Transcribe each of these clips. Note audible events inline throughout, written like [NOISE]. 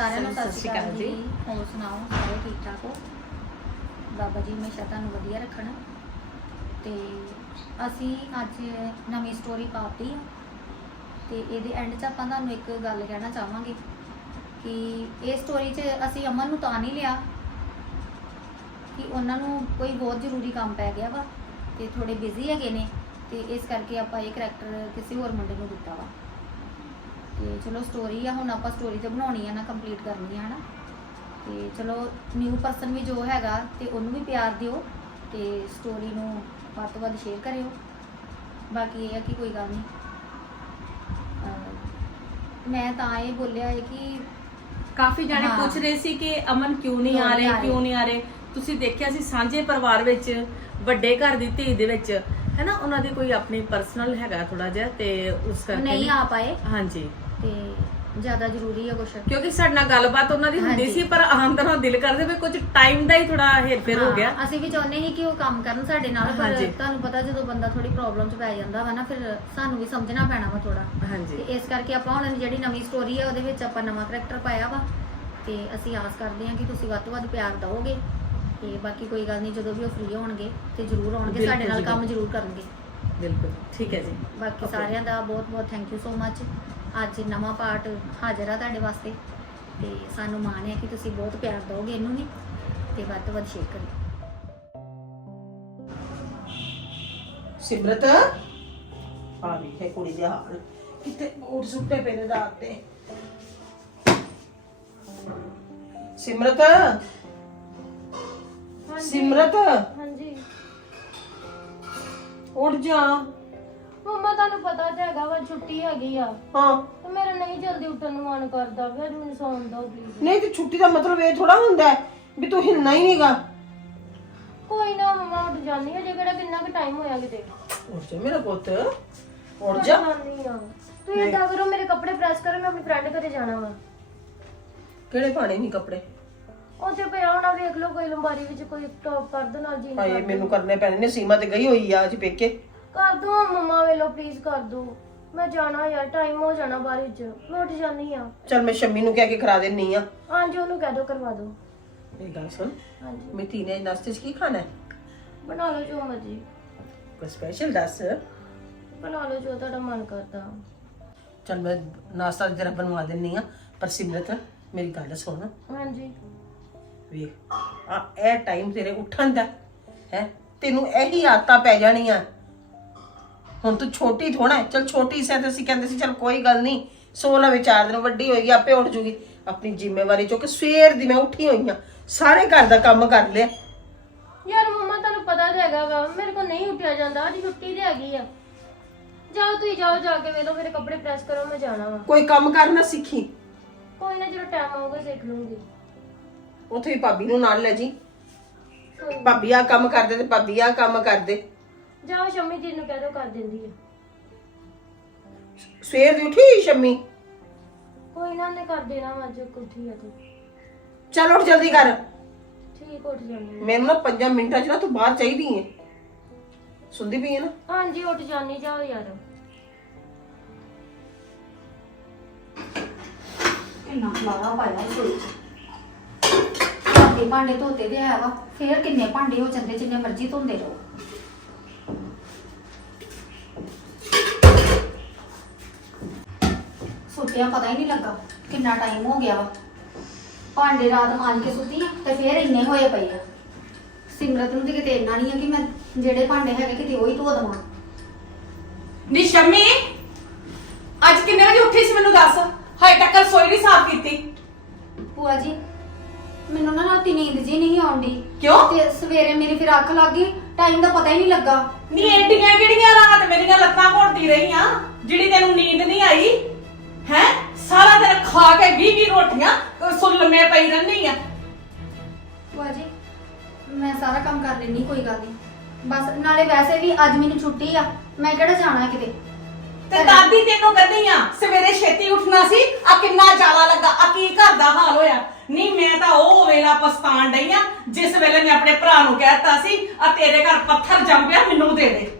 ਸਾਰਿਆਂ ਨੂੰ ਸਤਿ ਸ਼੍ਰੀ ਅਕਾਲ ਜੀ। ਹੋਰ ਸੁਣਾਓ ਸਾਰੇ ਠੀਕ ਠਾਕ ਹੋ? ਬਾਬਾ ਜੀ ਹਮੇਸ਼ਾ ਤੁਹਾਨੂੰ ਵਧੀਆ ਰੱਖਣ। ਤੇ ਅਸੀਂ ਅੱਜ ਨਵੀਂ ਸਟੋਰੀ ਪਾਤੀ ਆ। ਤੇ ਇਹਦੇ ਐਂਡ 'ਚ ਆਪਾਂ ਤੁਹਾਨੂੰ ਇੱਕ ਗੱਲ ਕਹਿਣਾ ਚਾਹਾਂਗੇ ਕਿ ਇਹ ਸਟੋਰੀ 'ਚ ਅਸੀਂ ਅਮਨ ਨੂੰ ਤਾਂ ਨਹੀਂ ਲਿਆ ਕਿ ਉਹਨਾਂ ਨੂੰ ਕੋਈ ਬਹੁਤ ਜ਼ਰੂਰੀ ਕੰਮ ਪੈ ਗਿਆ ਵਾ ਤੇ ਥੋੜੇ ਬਿਜ਼ੀ ਹੈਗੇ ਨੇ ਤੇ ਇਸ ਕਰਕੇ ਆਪਾਂ ਇਹ ਕਰੈਕਟਰ ਕਿਸੇ ਹੋਰ ਮੁੰਡੇ ਨੂੰ ਦਿੱਤਾ ਵਾ। ਤੇ ਚਲੋ ਸਟੋਰੀ ਆ ਹੁਣ ਆਪਾਂ ਸਟੋਰੀ ਤੇ ਬਣਾਉਣੀ ਆ ਨਾ ਕੰਪਲੀਟ ਕਰਨੀ ਆ ਹਨਾ ਤੇ ਚਲੋ ਨਿਊ ਪਰਸਨ ਵੀ ਜੋ ਹੈਗਾ ਤੇ ਉਹਨੂੰ ਵੀ ਪਿਆਰ ਦਿਓ ਤੇ ਸਟੋਰੀ ਨੂੰ ਵੱਧ ਤੋਂ ਵੱਧ ਸ਼ੇਅਰ ਕਰਿਓ। ਬਾਕੀ ਇਹ ਆ ਕਿ ਕੋਈ ਗੱਲ ਨਹੀਂ ਮੈਂ ਤਾਂ ਇਹ ਬੋਲਿਆ ਹੈ ਕਿ ਕਾਫੀ ਜਾਣੇ ਹਾਂ। ਪੁੱਛ ਰਹੇ ਸੀ ਕਿ ਅਮਨ ਕਿਉਂ ਨਹੀਂ ਕਿਉਂ ਆ ਨਹੀਂ ਆ ਰਹੇ? ਕਿਉਂ ਨਹੀਂ ਆ ਰਹੇ? ਤੁਸੀਂ ਦੇਖਿਆ ਸੀ ਸਾਂਝੇ ਪਰਿਵਾਰ ਵਿੱਚ ਵੱਡੇ ਘਰ ਦੀ ਧੀ ਦੇ ਵਿੱਚ ਹੈ ਨਾ ਉਹਨਾਂ ਦੀ ਕੋਈ ਆਪਣੀ ਪਰਸਨਲ ਹੈਗਾ ਥੋੜਾ ਜਿਹਾ ਤੇ ਉਸ ਕਰਕੇ ਨਹੀਂ ਆ ਪਾਏ। ਹਾਂਜੀ। ਤੇ ਜ਼ਿਆਦਾ ਜ਼ਰੂਰੀ ਹੈ ਕੁਛ। ਕਿਉਂਕਿ ਸਾਡੇ ਨਾਲ ਗੱਲਬਾਤ ਉਹਨਾਂ ਦੀ ਹੁੰਦੀ ਹਾਂਜੀ। ਸੀ ਪਰ ਆਂਦਰੋਂ ਦਿਲ ਕਰਦੇ ਵੀ ਕੁਝ ਟਾਈਮ ਦਾ ਹੀ ਥੋੜਾ ਹੇਰਫੇਰ ਹੋ ਹਾਂ, ਗਿਆ। ਅਸੀਂ ਵੀ ਚਾਹੁੰਦੇ ਸੀ ਕਿ ਉਹ ਕੰਮ ਕਰਨ ਸਾਡੇ ਨਾਲ ਪਰ ਹਾਂਜੀ। ਤੁਹਾਨੂੰ ਪਤਾ ਜਦੋਂ ਬੰਦਾ ਥੋੜੀ ਪ੍ਰੋਬਲਮ 'ਚ ਪੈ ਜਾਂਦਾ ਵਾ ਨਾ ਫਿਰ ਸਾਨੂੰ ਵੀ ਸਮਝਣਾ ਪੈਣਾ ਵਾ ਥੋੜਾ ਹਾਂਜੀ। ਤੇ ਇਸ ਕਰਕੇ ਆਪਾਂ ਹੁਣ ਜਿਹੜੀ ਨਵੀਂ ਸਟੋਰੀ ਹੈ ਉਹਦੇ ਵਿੱਚ ਆਪਾਂ ਨਵਾਂ ਕਰੈਕਟਰ ਪਾਇਆ ਵਾ। ਤੇ ਅਸੀਂ ਆਸ ਕਰਦੇ ਹਾਂ ਕਿ ਤੁਸੀਂ ਵੱਧ ਤੋਂ ਵੱਧ ਪਿਆਰ ਦਿਓਗੇ। ਤੇ ਬਾਕੀ ਕੋਈ ਗੱਲ ਨਹੀਂ ਜਦੋਂ ਵੀ ਉਹ ਫ੍ਰੀ ਹੋਣਗੇ ਤੇ ਜ਼ਰੂਰ ਆਉਣਗੇ ਬਿਲਕੁਲ ਸਾਡੇ ਨਾਲ ਜੀ, ਕੰਮ ਜ਼ਰੂਰ ਕਰਨਗੇ। ਬਿਲਕੁਲ। ਠੀਕ ਹੈ ਜੀ। ਬਾਕੀ Okay. ਸਾਰਿਆਂ ਦਾ ਬਹੁਤ ਬਹੁਤ ਥੈਂਕ ਯੂ ਸੋ ਮੱਚ ਅੱਜ ਨਵਾਂ ਪਾਰਟ ਹਾਜ਼ਰ ਆ ਤੁਹਾਡੇ ਵਾਸਤੇ। ਤੇ ਸਾਨੂੰ ਮਾਣ ਹੈ ਕਿ ਤੁਸੀਂ ਬਹੁਤ ਪਿਆਰ ਦਿਓਗੇ ਇਹਨੂੰ ਵੀ। ਤੇ ਵੱਧ ਤੋਂ ਵੱਧ ਸ਼ੇਅਰ ਕਰਿਓ। ਸਿਮਰਤ? ਆ ਵੇਖੇ ਕੁੜੀ ਦੇ ਹਾਲ। ਕਿਤੇ ਬੂਟ ਸੁੱਟੇ ਪਏ ਨੇ ਰਾਤ ਤੇ ਸਿਮਰਤ? ਸਿਮਰਤ? ਹਾਂਜੀ। ਉੱਠ ਜਾ। ਮੰਮਾ ਤੁਹਾਨੂੰ ਪਤਾ ਤੇ ਹੈਗਾ ਵਾ ਛੁੱਟੀ ਹੈਗੀ ਆ। ਹਾਂ। ਤੇ ਮੇਰਾ ਨਹੀਂ ਜਲਦੀ ਉੱਠਣ ਨੂੰ ਮਨ ਕਰਦਾ ਫਿਰ ਮੈਨੂੰ ਸੌਣ ਦਿਓ ਪਲੀਜ਼ ਨਹੀਂ ਤੇ ਛੁੱਟੀ ਦਾ ਮਤਲਬ ਇਹ ਥੋੜਾ ਹੁੰਦਾ ਹੈ ਵੀ ਤੂੰ ਹਿਲਣਾ ਹੀ ਨਹੀਂਗਾ। ਕੋਈ ਨਾ ਮੰਮਾ ਉੱਠ ਜਾਨੀ ਹੈ ਜੇ ਕਿਹੜਾ ਕਿੰਨਾ ਕੁ ਟਾਈਮ ਹੋਇਆ ਕਿਤੇ। ਉੱਠ ਜਾ ਮੇਰਾ ਪੁੱਤ ਉੱਠ ਜਾ। ਜਾਨੀ ਆ ਤੁਸੀਂ ਏਦਾਂ ਕਰੋ ਮੇਰੇ ਕੱਪੜੇ ਪ੍ਰੈਸ ਕਰੋ ਮੈਂ ਆਪਣੀ ਫਰੈਂਡ ਘਰੇ ਜਾਣਾ ਵਾ। ਕਿਹੜੇ ਪਾਣੇ ਨਹੀਂ ਕੱਪੜੇ? ਉੱਥੇ ਪਿਆ ਹੋਣਾ ਵੇਖ ਲਓ ਕੋਈ ਲੰਬਾਰੀ ਵਿੱਚ ਕੋਈ ਟੌਪ ਕਰ ਦੋ ਨਾਲ ਜੀਨ ਹਾਏ ਮੈਨੂੰ ਕਰਨੇ ਪੈਣੇ ਨੇ ਸੀਮਾ ਤੇ ਗਈ ਹੋਈ ਆ ਅੱਜ ਪੇਕੇ। ਕਰ ਦੋ ਮੰਮਾ ਵੇਲੋ ਪਲੀਜ਼ ਕਰ ਦੋ। ਮੈਂ ਜਾਣਾ ਯਾਰ ਟਾਈਮ ਹੋ ਜਾਣਾ ਬਾਰੀ ਚ ਮੈਂ ਉੱਠ ਜਾਨੀ ਆ ਚੱਲ ਮੈਂ ਸ਼ੰਮੀ ਨੂੰ ਕਹਿ ਕੇ ਕਰਾ ਦੇਣੀ ਆ ਹਾਂਜੀ ਉਹਨੂੰ ਕਹਿ ਦੋ ਕਰਵਾ ਦੋ। ਇਹ ਗੱਲ ਸੁਣ। ਹਾਂਜੀ। ਧੀ ਨੇ ਨਾਸ਼ਤੇ 'ਚ ਕੀ ਖਾਣਾ? ਹੈ ਬਣਾ ਲਓ ਜੋ ਮਰਜ਼ੀ। ਕੋਈ ਸਪੈਸ਼ਲ ਦੱਸ? ਬਣਾ ਲਓ ਜੋ ਤੁਹਾਡਾ ਮਨ ਕਰਦਾ। ਚੱਲ ਮੈਂ ਨਾਸ਼ਤਾ ਤੇਰਾ ਬਣਵਾ ਦਿੰਨੀ ਆ ਪਰ ਸਿਮਰਤ ਮੇਰੀ ਗੱਲ ਸੁਣ। ਹਾਂਜੀ। ਵੇਖ ਆ ਇਹ ਟਾਈਮ ਤੇਰੇ ਉੱਠਣ ਦਾ ਹੈ। ਤੈਨੂੰ ਇਹੀ ਆਦਤਾਂ ਪੈ ਜਾਣੀਆਂ। ਹੁਣ ਤੂੰ ਛੋਟੀ ਥੋੜਾ ਹੈ। ਚਲ ਛੋਟੀ ਸੈਂ ਤੇ ਅਸੀਂ ਕਹਿੰਦੇ ਸੀ ਚਲ ਕੋਈ ਗੱਲ ਨਹੀਂ। ਸੋ ਲਵੇ ਚਾਰ ਦਿਨ ਵੱਡੀ ਹੋਏਗੀ ਆਪੇ ਉੱਠ ਜੂਗੀ। ਆਪਣੀ ਜ਼ਿੰਮੇਵਾਰੀ ਚੁੱਕ ਸਵੇਰ ਦੀ ਮੈਂ ਉੱਠੀ ਹੋਈ ਆ। ਸਾਰੇ ਘਰ ਦਾ ਕੰਮ ਕਰ ਲਿਆ। ਯਾਰ ਮੰਮਾ ਤੁਹਾਨੂੰ ਪਤਾ ਤਾਂ ਹੈਗਾ ਵਾ ਮੇਰੇ ਕੋਲ ਨਹੀਂ ਉੱਠਿਆ ਜਾਂਦਾ ਅੱਜ ਛੁੱਟੀ ਤੇ ਹੈਗੀ ਆ। ਜਾਓ ਤੁਸੀਂ ਜਾਓ ਜਾ ਕੇ ਵੇਲੋ ਮੇਰੇ ਕੱਪੜੇ ਪ੍ਰੈਸ ਕਰੋ ਮੈਂ ਜਾਣਾ ਵਾ। ਕੋਈ ਕੰਮ ਕਰਨਾ ਸਿੱਖੀ? ਕੋਈ ਨਾ ਜਦੋਂ ਟਾਈਮ ਆਊਗਾ ਸਿੱਖ ਲੂੰਗੀ। ਉੱਥੇ ਵੀ ਭਾਬੀ ਨੂੰ ਨਾਲ ਲੈ ਜੀ। ਭਾਬੀ ਆ ਕੰਮ ਕਰਦੇ ਤੇ ਭਾਬੀ ਆ ਕੰਮ ਕਰਦੇ। ਜਾਓ ਸ਼ੰਮੀ ਜੀ ਨੂੰ ਕਹਿ ਦਿਓ ਕਰ ਦਿੰਦੀ ਆ। ਸਵੇਰ ਦੀ ਉੱਠੀ ਸ਼ੰਮੀ? ਕੋਈ ਨਾ ਨੇ ਕਰ ਦੇਣਾ ਵਾ ਅੱਜ ਉੱਠੀ ਆ ਤੂੰ। ਚੱਲ ਉੱਠ ਜਲਦੀ ਕਰ। ਠੀਕ ਉੱਠ ਜਾਂਦੀ। ਮੈਨੂੰ ਨਾ 5 ਮਿੰਟਾਂ 'ਚ ਨਾ ਤੂੰ ਬਾਹਰ ਚਾਹੀਦੀ ਹੈ ਸੁਣਦੀ ਪਈ ਹੈ ਨਾ? ਹਾਂਜੀ ਉੱਠ ਜਾਨੀ ਜਾਓ ਯਾਰ। ਕਿੰਨਾ ਖਲਾਰਾ ਪਾਇਆ ਰਸੋਈ 'ਚ ਭਾਂਡੇ ਭਾਂਡੇ ਧੋਤੇ ਦੇ ਆਇਆ ਵਾ ਫੇਰ ਕਿੰਨੇ ਭਾਂਡੇ ਹੋ ਜਾਂਦੇ ਜਿੰਨੇ ਮਰਜ਼ੀ ਧੋਂਦੇ ਰਹੋ। ਸੁੱਤਿਆਂ ਪਤਾ ਹੀ ਨਹੀਂ ਲੱਗਾ ਕਿੰਨਾ ਟਾਈਮ ਹੋ ਗਿਆ ਵਾ। ਭਾਂਡੇ ਰਾਤ ਮਾਂਜ ਕੇ ਸੁੱਤੀ ਆ ਤੇ ਫੇਰ ਇੰਨੇ ਹੋਏ ਪਏ ਆ। ਸਿਮਰਤ ਨੂੰ ਤੇ ਕਿਤੇ ਇੰਨਾ ਨਹੀਂ ਆ ਕਿ ਮੈਂ ਜਿਹੜੇ ਭਾਂਡੇ ਹੈਗੇ ਕਿਤੇ ਉਹ ਧੋ ਦੇਵਾਂ। ਨੀ ਸ਼ਮੀ ਅੱਜ ਕਿੰਨੇ ਵਜੇ ਉੱਠੀ ਸੀ ਮੈਨੂੰ ਦੱਸ? ਹਾਈ ਤੱਕ ਰਸੋਈ ਨਹੀਂ ਸਾਫ਼ ਕੀਤੀ। ਭੂਆ ਜੀ ਮੈਨੂੰ ਨਾ ਰਾਤੀ ਨੀਂਦ ਜੀ ਨਹੀਂ ਆਉਂਦੀ ਕਿਉਂ? ਤੇ ਸਵੇਰੇ ਮੇਰੀ ਫਿਰ ਅੱਖ ਲੱਗ ਗਈ ਟਾਈਮ ਦਾ ਪਤਾ ਹੀ ਨਹੀਂ ਲੱਗਾ। ਨੀ ਐਡੀਆਂ ਕਿਹੜੀਆਂ ਰਾਤ ਮੇਰੀਆਂ ਲੱਤਾਂ ਘੁੱਟਦੀ ਰਹੀਆਂ ਜਿਹੜੀ ਤੈਨੂੰ ਨੀਂਦ ਨਹੀਂ ਆਈ? ਹੈ? ਸਾਰਾ ਦਿਨ ਖਾ ਕੇ 20 20 ਰੋਟੀਆਂ ਸੁਲਮੇ ਪਈ ਰਹਿੰਦੀ ਆ। ਭੂਆ ਜੀ ਮੈਂ ਸਾਰਾ ਕੰਮ ਕਰ ਲੈਣੀ ਕੋਈ ਗੱਲ ਨਹੀਂ। ਬਸ ਨਾਲੇ ਵੈਸੇ ਵੀ ਅੱਜ ਮੈਨੂੰ ਛੁੱਟੀ ਆ ਮੈਂ ਕਿਹੜਾ ਜਾਣਾ ਕਿਤੇ? ਤੇ ਦਾਦੀ ਤੈਨੂੰ ਕਹਿੰਦੀ ਆ ਸਵੇਰੇ ਛੇਤੀ ਉੱਠਣਾ ਸੀ ਆ ਕਿੰਨਾ ਜਾਲਾ ਲੱਗਾ ਆ ਕੀ ਘਰ ਦਾ ਹਾਲ ਹੋਇਆ? ਨਹੀਂ ਮੈਂ ਤਾਂ ਉਹ ਵੇਲਾ ਪਛਤਾਣ ਡਈ ਆ ਜਿਸ ਵੇਲੇ ਮੈਂ ਆਪਣੇ ਭਰਾ ਨੂੰ ਕਹਿਤਾ ਸੀ ਆ ਤੇਰੇ ਘਰ ਪੱਥਰ ਜੰਮ ਪਿਆ ਮੈਨੂੰ ਦੇ ਦੇ।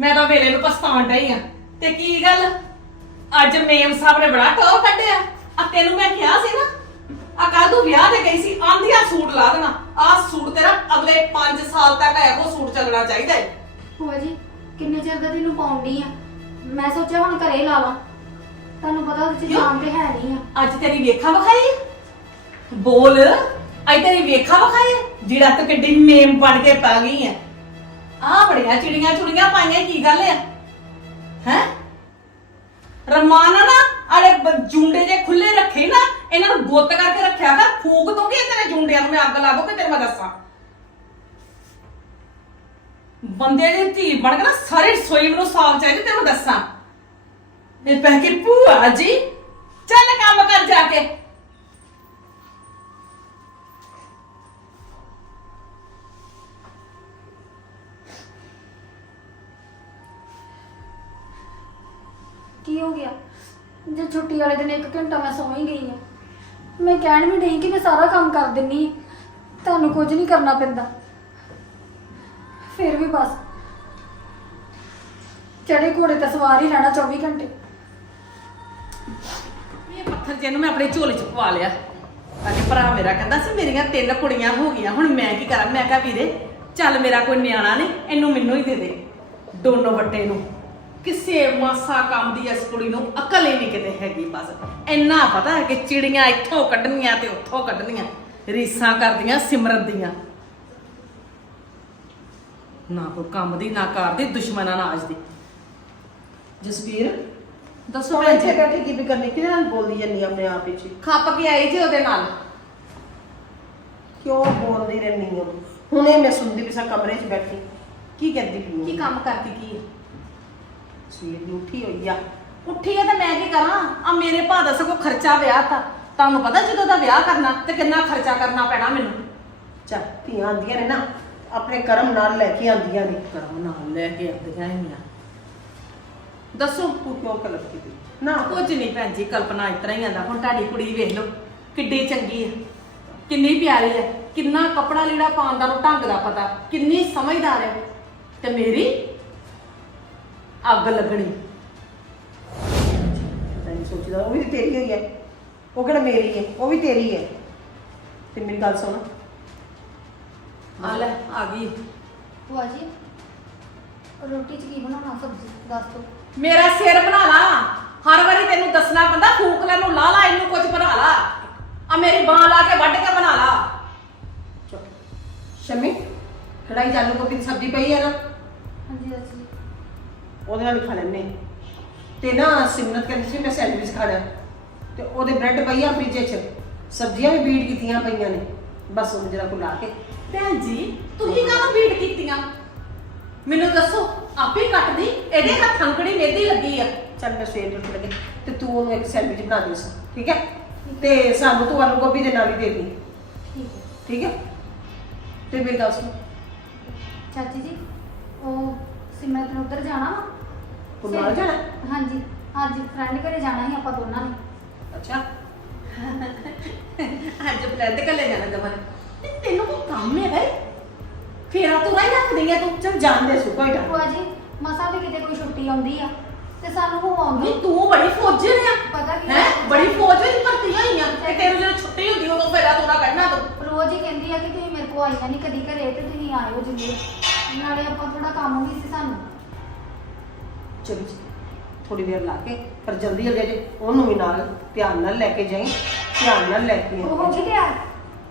ਮੈਂ ਤਾਂ ਵੇਲੇ ਨੂੰ ਪਛਤਾਣ ਡਈ ਆ। ਤੇ ਕੀ ਗੱਲ? ਅੱਜ ਮੇਮ ਸਾਹਿਬ ਨੇ ਬੜਾ ਟੌਰ ਕੱਢਿਆ। ਆ ਤੈਨੂੰ ਮੈਂ ਕਿਹਾ ਸੀ ਨਾ ਆ ਕੱਲ ਤੂੰ ਵਿਆਹ ਤੇ ਗਈ ਸੀ ਆਂਧੀਆ ਸੂਟ ਲਾ ਦੇਣਾ। ਆ ਸੂਟ ਤੇਰਾ ਅਗਲੇ 5 ਸਾਲ ਤੱਕ ਇਹੋ ਸੂਟ ਚੱਲਣਾ ਚਾਹੀਦਾ ਹੈ। ਭੂਆ ਜੀ ਕਿੰਨੇ ਚਿਰ ਦਾ ਤੈਨੂੰ ਪਾਉਂਦੀ ਆ? ਮੈਂ ਸੋਚਿਆ ਹੁਣ ਘਰੇ ਲਾ ਲਾਂ। ਤੁਹਾਨੂੰ ਪਤਾ ਉਹਦੇ ਚ ਕਿਉਂ? ਜਾਨ ਤੇ ਹੈ ਨਹੀਂ ਆ। ਅੱਜ ਤੇਰੀ ਵੇਖਾ ਵਿਖਾਈ ਹੈ? ਬੋਲ ਅੱਜ ਤੇਰੀ ਵੇਖਾ ਵਿਖਾਈ ਹੈ? ਜਿਹੜਾ ਤੂੰ ਕਿੱਡੀ ਮੇਮ ਬਣ ਕੇ ਪਾ ਗਈ ਹੈ ਆ ਬੜੀਆਂ ਚਿੜੀਆਂ ਚੁੜੀਆਂ ਪਾਈਆਂ ਕੀ ਗੱਲ ਹੈ ਹੈ? ਰਮਾਨਾ ਨਾ, ਆਲੇ ਬ- ਜੁੰਡੇ ਜੇ ਖੁੱਲੇ ਰੱਖੇ ਨਾ, ਇਹਨਾਂ ਨੂੰ ਗੁੱਤ ਕਰਕੇ ਰੱਖਿਆ ਕਰ, ਫੂਕ ਦੋਗੇ ਤੇਰੇ ਜੁੰਡਿਆਂ ਨੂੰ, ਮੈਂ ਅੱਗ ਲਾ ਦੂੰਗੀ ਤੇਰੇ ਮੈਂ ਦੱਸਾਂ। ਬੰਦੇ ਦੀ ਧੀ ਬਣ ਕੇ ਨਾ ਸਾਰੇ ਰਸੋਈ ਨੂੰ ਸਾਫ਼ ਚਾਹੀਦੀ, ਤੈਨੂੰ ਦੱਸਾਂ। ਇਹ ਪੈ ਕੇ ਭੂਆ ਜੀ, ਚੱਲ ਕੰਮ ਕਰ ਜਾ ਕੇ। ਕੀ ਹੋ ਗਿਆ? ਜੇ ਛੁੱਟੀ ਵਾਲੇ ਦਿਨ ਇੱਕ ਘੰਟਾ ਮੈਂ ਸੌਂ ਹੀ ਗਈ ਆ ਮੈਂ ਕਹਿਣ ਵੀ ਨਹੀਂ ਕਿ ਮੈਂ ਸਾਰਾ ਕੰਮ ਕਰ ਦਿੰਨੀ ਆ ਤੁਹਾਨੂੰ ਕੁਝ ਨਹੀਂ ਕਰਨਾ ਪੈਂਦਾ। ਫਿਰ ਵੀ ਬਸ। ਚੜੇ ਘੋੜੇ ਤੇ ਸਵਾਰ ਹੀ ਰਹਿਣਾ 24 ਘੰਟੇ। ਇਹ ਪੱਥਰ ਜਿਹਨੂੰ ਮੈਂ ਆਪਣੇ ਝੋਲੇ ਚ ਪਵਾ ਲਿਆ। ਅਜੇ ਭਰਾ ਮੇਰਾ ਕਹਿੰਦਾ ਸੀ, ਮੇਰੀਆਂ ਤਿੰਨ ਕੁੜੀਆਂ ਹੋ ਗਈਆਂ। ਹੁਣ ਮੈਂ ਕੀ ਕਰਾਂ? ਮੈਂ ਕਿਹਾ ਵੀਰੇ, ਚੱਲ ਮੇਰਾ ਕੋਈ ਨਿਆਣਾ ਨਹੀਂ, ਇਹਨੂੰ ਮੈਨੂੰ ਹੀ ਦੇ ਦੇ। ਦੋਨੋਂ ਵੱਟੇ ਨੂੰ। ਕਿਸੇ ਮਾਸਾ ਕੰਮ ਦੀ ਇਸ ਕੁੜੀ ਨੂੰ ਅਕਲ ਹੀ ਨਹੀਂ ਕਿਤੇ ਹੈਗੀ ਬਸ। ਇੰਨਾ ਪਤਾ ਹੈ ਕਿ ਚਿੜੀਆਂ ਇੱਥੋਂ ਕੱਢਣੀਆਂ ਤੇ ਉੱਥੋਂ ਕੱਢਣੀਆਂ। ਰੀਸਾਂ ਕਰਦੀਆਂ ਸਿਮਰਤ ਦੀਆਂ। ਨਾ ਕੋਈ ਕੰਮ ਦੀ ਨਾ ਕਾਰ ਦੀ ਦੁਸ਼ਮਣਾ ਨਾਜ ਦੀ। ਜਸਵੀਰ ਦੱਸੋ ਹੁਣ ਭੈਣ ਇੱਥੇ ਜੀ। ਬੈਠੀ ਕੀ ਵੀ ਕਰਨੀ ਕਿਹਦੇ ਨਾਲ ਬੋਲਦੀ ਜਾਂਦੀ ਆਪਣੇ ਆਪ ਵਿੱਚ? ਹੀ? ਖੱਪ ਕੇ ਆਈ ਜੀ ਉਹਦੇ ਨਾਲ। ਕਿਉਂ ਬੋਲਦੀ ਰਹਿੰਦੀ ਹੋ ਹੁਣੇ ਮੈਂ ਸੁਣਦੀ ਵੀ ਸਾਂ ਕਮਰੇ 'ਚ ਬੈਠੀ। ਕੀ ਕਰਦੀ ਪਈ ਕੀ ਕੰਮ ਕਰਦੀ ਕੀ ਹੈ? ਸਵੇਰ ਦੀ ਉੱਠੀ ਹੋਈ ਆ। ਉੱਠੀ ਹੈ ਤਾਂ ਮੈਂ ਕੀ ਕਰਾਂ? ਆ ਮੇਰੇ ਭਾ ਦਾ ਸਗੋਂ ਖਰਚਾ ਵਿਆਹ ਤਾਂ। ਤੁਹਾਨੂੰ ਪਤਾ ਜਦੋਂ ਦਾ ਵਿਆਹ ਕਰਨਾ ਤੇ ਕਿੰਨਾ ਖਰਚਾ ਕਰਨਾ ਪੈਣਾ ਮੈਨੂੰ? ਚੱਲ ਧੀਆਂ ਆਂਦੀਆਂ ਨੇ ਨਾ ਆਪਣੇ ਕਰਮ ਨਾਲ ਲੈ ਕੇ ਆਂਦੀਆਂ ਨੇ। ਕਰਮ ਨਾਲ ਲੈ ਕੇ ਆਉਂਦੀਆਂ ਹੈਗੀਆਂ ਦੱਸੋ ਤੂੰ ਕਿਉਂ ਕਲਪ ਕੀਤੀ? ਨਾ। ਕੁਝ ਨਹੀਂ ਭੈਣ ਜੀ ਕਲਪਨਾ ਇਸ ਤਰ੍ਹਾਂ ਹੀ ਆਂਦਾ ਹੁਣ ਤੁਹਾਡੀ ਕੁੜੀ ਵੇਖ ਲਓ ਕਿੱਡੀ ਚੰਗੀ ਹੈ ਕਿੰਨੀ ਪਿਆਰੀ ਹੈ ਕਿੰਨਾ ਕਪੜਾ ਲੀੜਾ ਪਾਉਣ ਦਾ ਨੂੰ ਢੰਗ ਦਾ ਪਤਾ। ਕਿੰਨੀ ਸਮਝਦਾਰ ਹੈ ਤੇ ਮੇਰੀ? ਅੱਗ ਲੱਗਣੀ। ਪਤਾ ਨਹੀਂ ਸੋਚਦਾ ਉਹ ਵੀ ਤਾਂ ਤੇਰੀ ਹੋਈ ਹੈ। ਉਹ ਕਿਹੜਾ ਮੇਰੀ ਹੈ? ਉਹ ਵੀ ਤੇਰੀ ਹੈ। ਤੇ ਮੇਰੀ ਗੱਲ ਸੁਣ। ਆ ਲੈ ਆ ਗਈ। ਭੂਆ ਜੀ ਰੋਟੀ ਚ ਕੀ ਬਣਾਉਣਾ ਸਬਜ਼ੀ? ਦੱਸ ਦਿਓ ਮੇਰਾ ਸਿਰ ਬਣਾ ਲਾ। ਹਰ ਵਾਰੀ ਤੈਨੂੰ ਦੱਸਣਾ ਪੈਂਦਾ ਫੂਕ ਲੈ ਨੂੰ ਲਾ ਲਾ ਇਹਨੂੰ ਕੁਝ ਬਣਾ ਲਾ। ਆ ਮੇਰੀ ਬਾਹ ਲਾ ਕੇ ਵੱਢ ਕੇ ਬਣਾ ਲਾ। ਚੁੱਪ। ਸ਼ਮੀ ਕੜਾਈ ਚਾਲੂ ਗੋਭੀ ਦੀ ਸਬਜ਼ੀ ਪਈ ਹੈ ਨਾ? ਹਾਂਜੀ ਦੱਸੋ ਉਹਦੇ ਨਾਲ ਹੀ ਖਾ ਲੈਣੇ ਤੇ ਨਾ ਸਿਮਰਤ ਕਹਿੰਦੀ ਸੀ ਮੈਂ ਸੈਂਡਵਿਚ ਖਾਣਾ ਤੇ ਉਹਦੇ ਬ੍ਰੈਡ ਪਈ ਆ ਫ੍ਰਿਜ 'ਚ। ਸਬਜ਼ੀਆਂ ਵੀ ਬੀਟ ਕੀਤੀਆਂ ਪਈਆਂ ਨੇ। ਬਸ ਉਹਨੂੰ ਜਰਾ ਕੋ ਲਾ ਕੇ। ਭੈਣ ਜੀ ਤੁਸੀਂ ਕਾਹਨੂੰ ਬੀਟ ਕੀਤੀਆਂ? ਮੈਨੂੰ ਦੱਸੋ ਆਪੇ ਕੱਟਦੀ ਇਹਦੇ ਹੱਥਾਂ ਨੂੰ ਕਿਹੜੀ ਮਹਿੰਦੀ ਲੱਗੀ ਆ? ਚੱਲ ਮੈਂ ਸਵੇਰ ਉੱਠ ਲੱਗੇ। ਤੇ ਤੂੰ ਉਹਨੂੰ ਇੱਕ ਸੈਂਡਵਿਚ ਬਣਾ ਦੇ ਸੀ ਠੀਕ ਹੈ? ਤੇ ਸਾਨੂੰ ਤੂੰ ਆਲੂ ਗੋਭੀ ਦੇ ਨਾਲ ਹੀ ਦੇ ਦੀ। ਠੀਕ ਹੈ। ਠੀਕ ਹੈ? ਤੇ ਮੇਰੀ ਗੱਲ ਸੁਣ। ਚਾਚੀ ਜੀ ਉਹ ਸਿਮਰਤ ਨੂੰ ਉੱਧਰ ਜਾਣਾ ਵਾ? ਤੂੰ ਨਾਲ ਜਾਣਾ? ਹਾਂਜੀ ਅੱਜ ਫਰੈਂਡ ਘਰੇ ਜਾਣਾ ਸੀ ਆਪਾਂ ਦੋਨਾਂ ਨੇ। ਅੱਛਾ। ਅੱਜ ਬਲੈਂਡ ਕਰ ਲੈ ਜਾਣਾ ਦਮਨ। ਤੇ ਤੈਨੂੰ ਕੋਈ ਕੰਮ ਹੈ ਬਈ? ਫੇਰਾ ਤੂੰ ਰਾਈ ਰੱਖਦੀ ਆ ਤੂੰ। ਚੱਲ ਜਾਣਦੇ ਸੂ ਕੋਈ ਡਰ। ਭੂਆ ਜੀ ਮਸਾਂ ਵੀ ਕਿਤੇ ਕੋਈ ਛੁੱਟੀ ਆਉਂਦੀ ਆ ਤੇ ਸਾਨੂੰ ਹੋ ਆਉਂਦੀ। ਨਹੀਂ ਤੂੰ ਬੜੀ ਫੌਜਣ ਆ। ਪਤਾ ਕੀ ਹੈ? ਬੜੀ ਫੌਜ ਵਿੱਚ ਭਰਤੀ ਹੋਈ ਆ। ਤੇ ਤੈਨੂੰ ਜਦੋਂ ਛੁੱਟੀ ਹੁੰਦੀ ਉਦੋਂ ਫੇਰਾ ਤੋਰਾ ਕੱਢਣਾ ਤੂੰ। ਰੋਜ਼ ਹੀ ਕਹਿੰਦੀ ਆ ਕਿ ਤੁਸੀਂ ਮੇਰੇ ਕੋਲ ਆਈਆਂ ਨਹੀਂ ਕਦੀ ਘਰੇ ਤੇ ਤੁਸੀਂ ਆਇਓ ਜਿੰਦੇ ਨਾਲੇ ਆਪਾਂ ਥੋੜਾ ਕੰਮ ਵੀ ਸੀ ਸਾਨੂੰ। ਚਲ ਥੋੜੀ ਦੇਰ ਲਾ ਕੇ ਪਰ ਜਲਦੀ ਜਲਦੀ ਜੇ ਉਹਨੂੰ ਵੀ ਨਾਲ ਧਿਆਨ ਨਾਲ ਲੈ ਕੇ ਜਾਈਂ ਧਿਆਨ ਨਾਲ ਲੈ ਕੇ ਉਹ ਹੋ ਆਈਂ।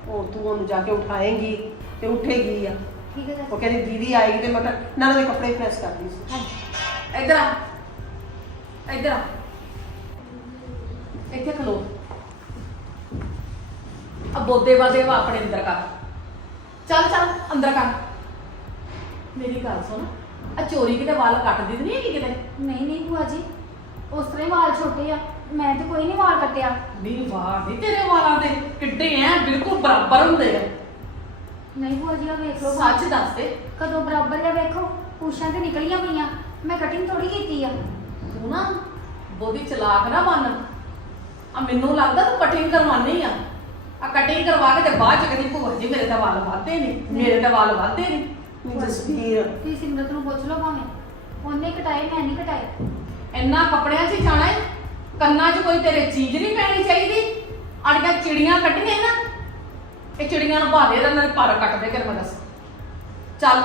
ਉਹ ਤੂੰ ਉਹਨੂੰ ਜਾ ਕੇ ਉਠਾਏਂਗੀ ਤੇ ਉੱਠੇਗੀ ਆ। ਠੀਕ ਹੈ ਉਹ ਕਹਿੰਦੀ ਦੀਦੀ ਆਏਗੀ ਤੇ ਮੈਂ ਕਿਹਾ ਨਾਲ ਦੇ ਕੱਪੜੇ ਪ੍ਰੈਸ ਕਰਦੀ ਸੀ। ਹਾਂਜੀ। ਇੱਧਰ ਆ। ਇੱਧਰ ਆ। ਇੱਥੇ ਖਲੋ। ਆ ਬੋਦੇ ਬਾਦੇ ਵਾ ਆਪਣੇ ਅੰਦਰ ਕਰ। ਚੱਲ ਚੱਲ ਅੰਦਰ ਕਰ। ਮੇਰੀ ਗੱਲ ਸੁਣ। ਆ ਚੋਰੀ ਕਿਤੇ ਵਾਲ ਕੱਟਦੀ ਤੇ ਨਹੀਂ ਹੈਗੀ ਕਿਤੇ? ਨਹੀਂ ਨਹੀਂ ਭੂਆ ਜੀ ਉਸ ਤਰ੍ਹਾਂ ਹੀ ਵਾਲ ਛੋਟੇ ਆ। ਮੈਂ ਤੇ ਕੋਈ ਨਹੀਂ ਵਾਲ ਕੱਟਿਆ। ਨਹੀਂ ਵਾਹ ਨਹੀਂ ਤੇਰੇ ਵਾਲਾਂ ਦੇ। ਕਿੱਡੇ ਐ ਬਿਲਕੁਲ ਬਰਾਬਰ ਹੁੰਦੇ ਆ। ਨਹੀਂ ਭੂਆ ਜੀ ਆ ਵੇਖ ਲਓ। ਸੱਚ ਦੱਸ ਦੇ। ਕਦੋਂ ਬਰਾਬਰ ਆ ਵੇਖੋ। ਪੂਛਾਂ ਤੇ ਨਿਕਲੀਆਂ ਪਈਆਂ। ਮੈਂ ਕਟਿੰਗ ਥੋੜੀ ਕੀਤੀ ਆ। ਤੂੰ ਨਾ ਬੋਦੀ ਚਲਾਕ ਨਾ ਬਣ। ਆ ਮੈਨੂੰ ਲੱਗਦਾ ਤੂੰ ਕਟਿੰਗ ਕਰਵਾਨੀ ਆ। ਆ ਕਟਿੰਗ ਕਰਵਾ ਕੇ ਤੇ ਬਾਅਦ ਚ ਕਹਿੰਦੀ ਭੂਆ ਜੀ ਮੇਰੇ ਤਾਂ ਵਾਲ ਵਾਧੇ ਨੇ ਮੇਰੇ ਤਾਂ ਵਾਲ ਵਾਧੇ ਨੇ ਨਹੀਂ। ਜਸਵੀਰ ਤੁਸੀਂ ਸਿਮਰਤ ਨੂੰ ਪੁੱਛ ਲਓ ਭਾਵੇਂ। ਉਹਨੇ ਕਟਾਏ ਮੈਂ ਨਹੀਂ ਕਟਾਏ। ਇੰਨਾ ਕੱਪੜਿਆਂ 'ਚ ਹੀ ਜਾਣਾ ਹੈ ਕੰਨਾਂ 'ਚ ਕੋਈ ਤੇਰੇ ਚੀਜ਼ ਨਹੀਂ ਪੈਣੀ ਚਾਹੀਦੀ। ਅੜੀਆਂ ਚਿੜੀਆਂ ਕੱਢੀਆਂ ਨਾ। ਇਹ ਚਿੜੀਆਂ ਨੂੰ ਬਾਹਰੇ ਦਾ ਨਾਲ ਪਰ ਕੱਟ ਦੇ ਕਰ ਮੈਂ ਦੱਸ। ਚੱਲ।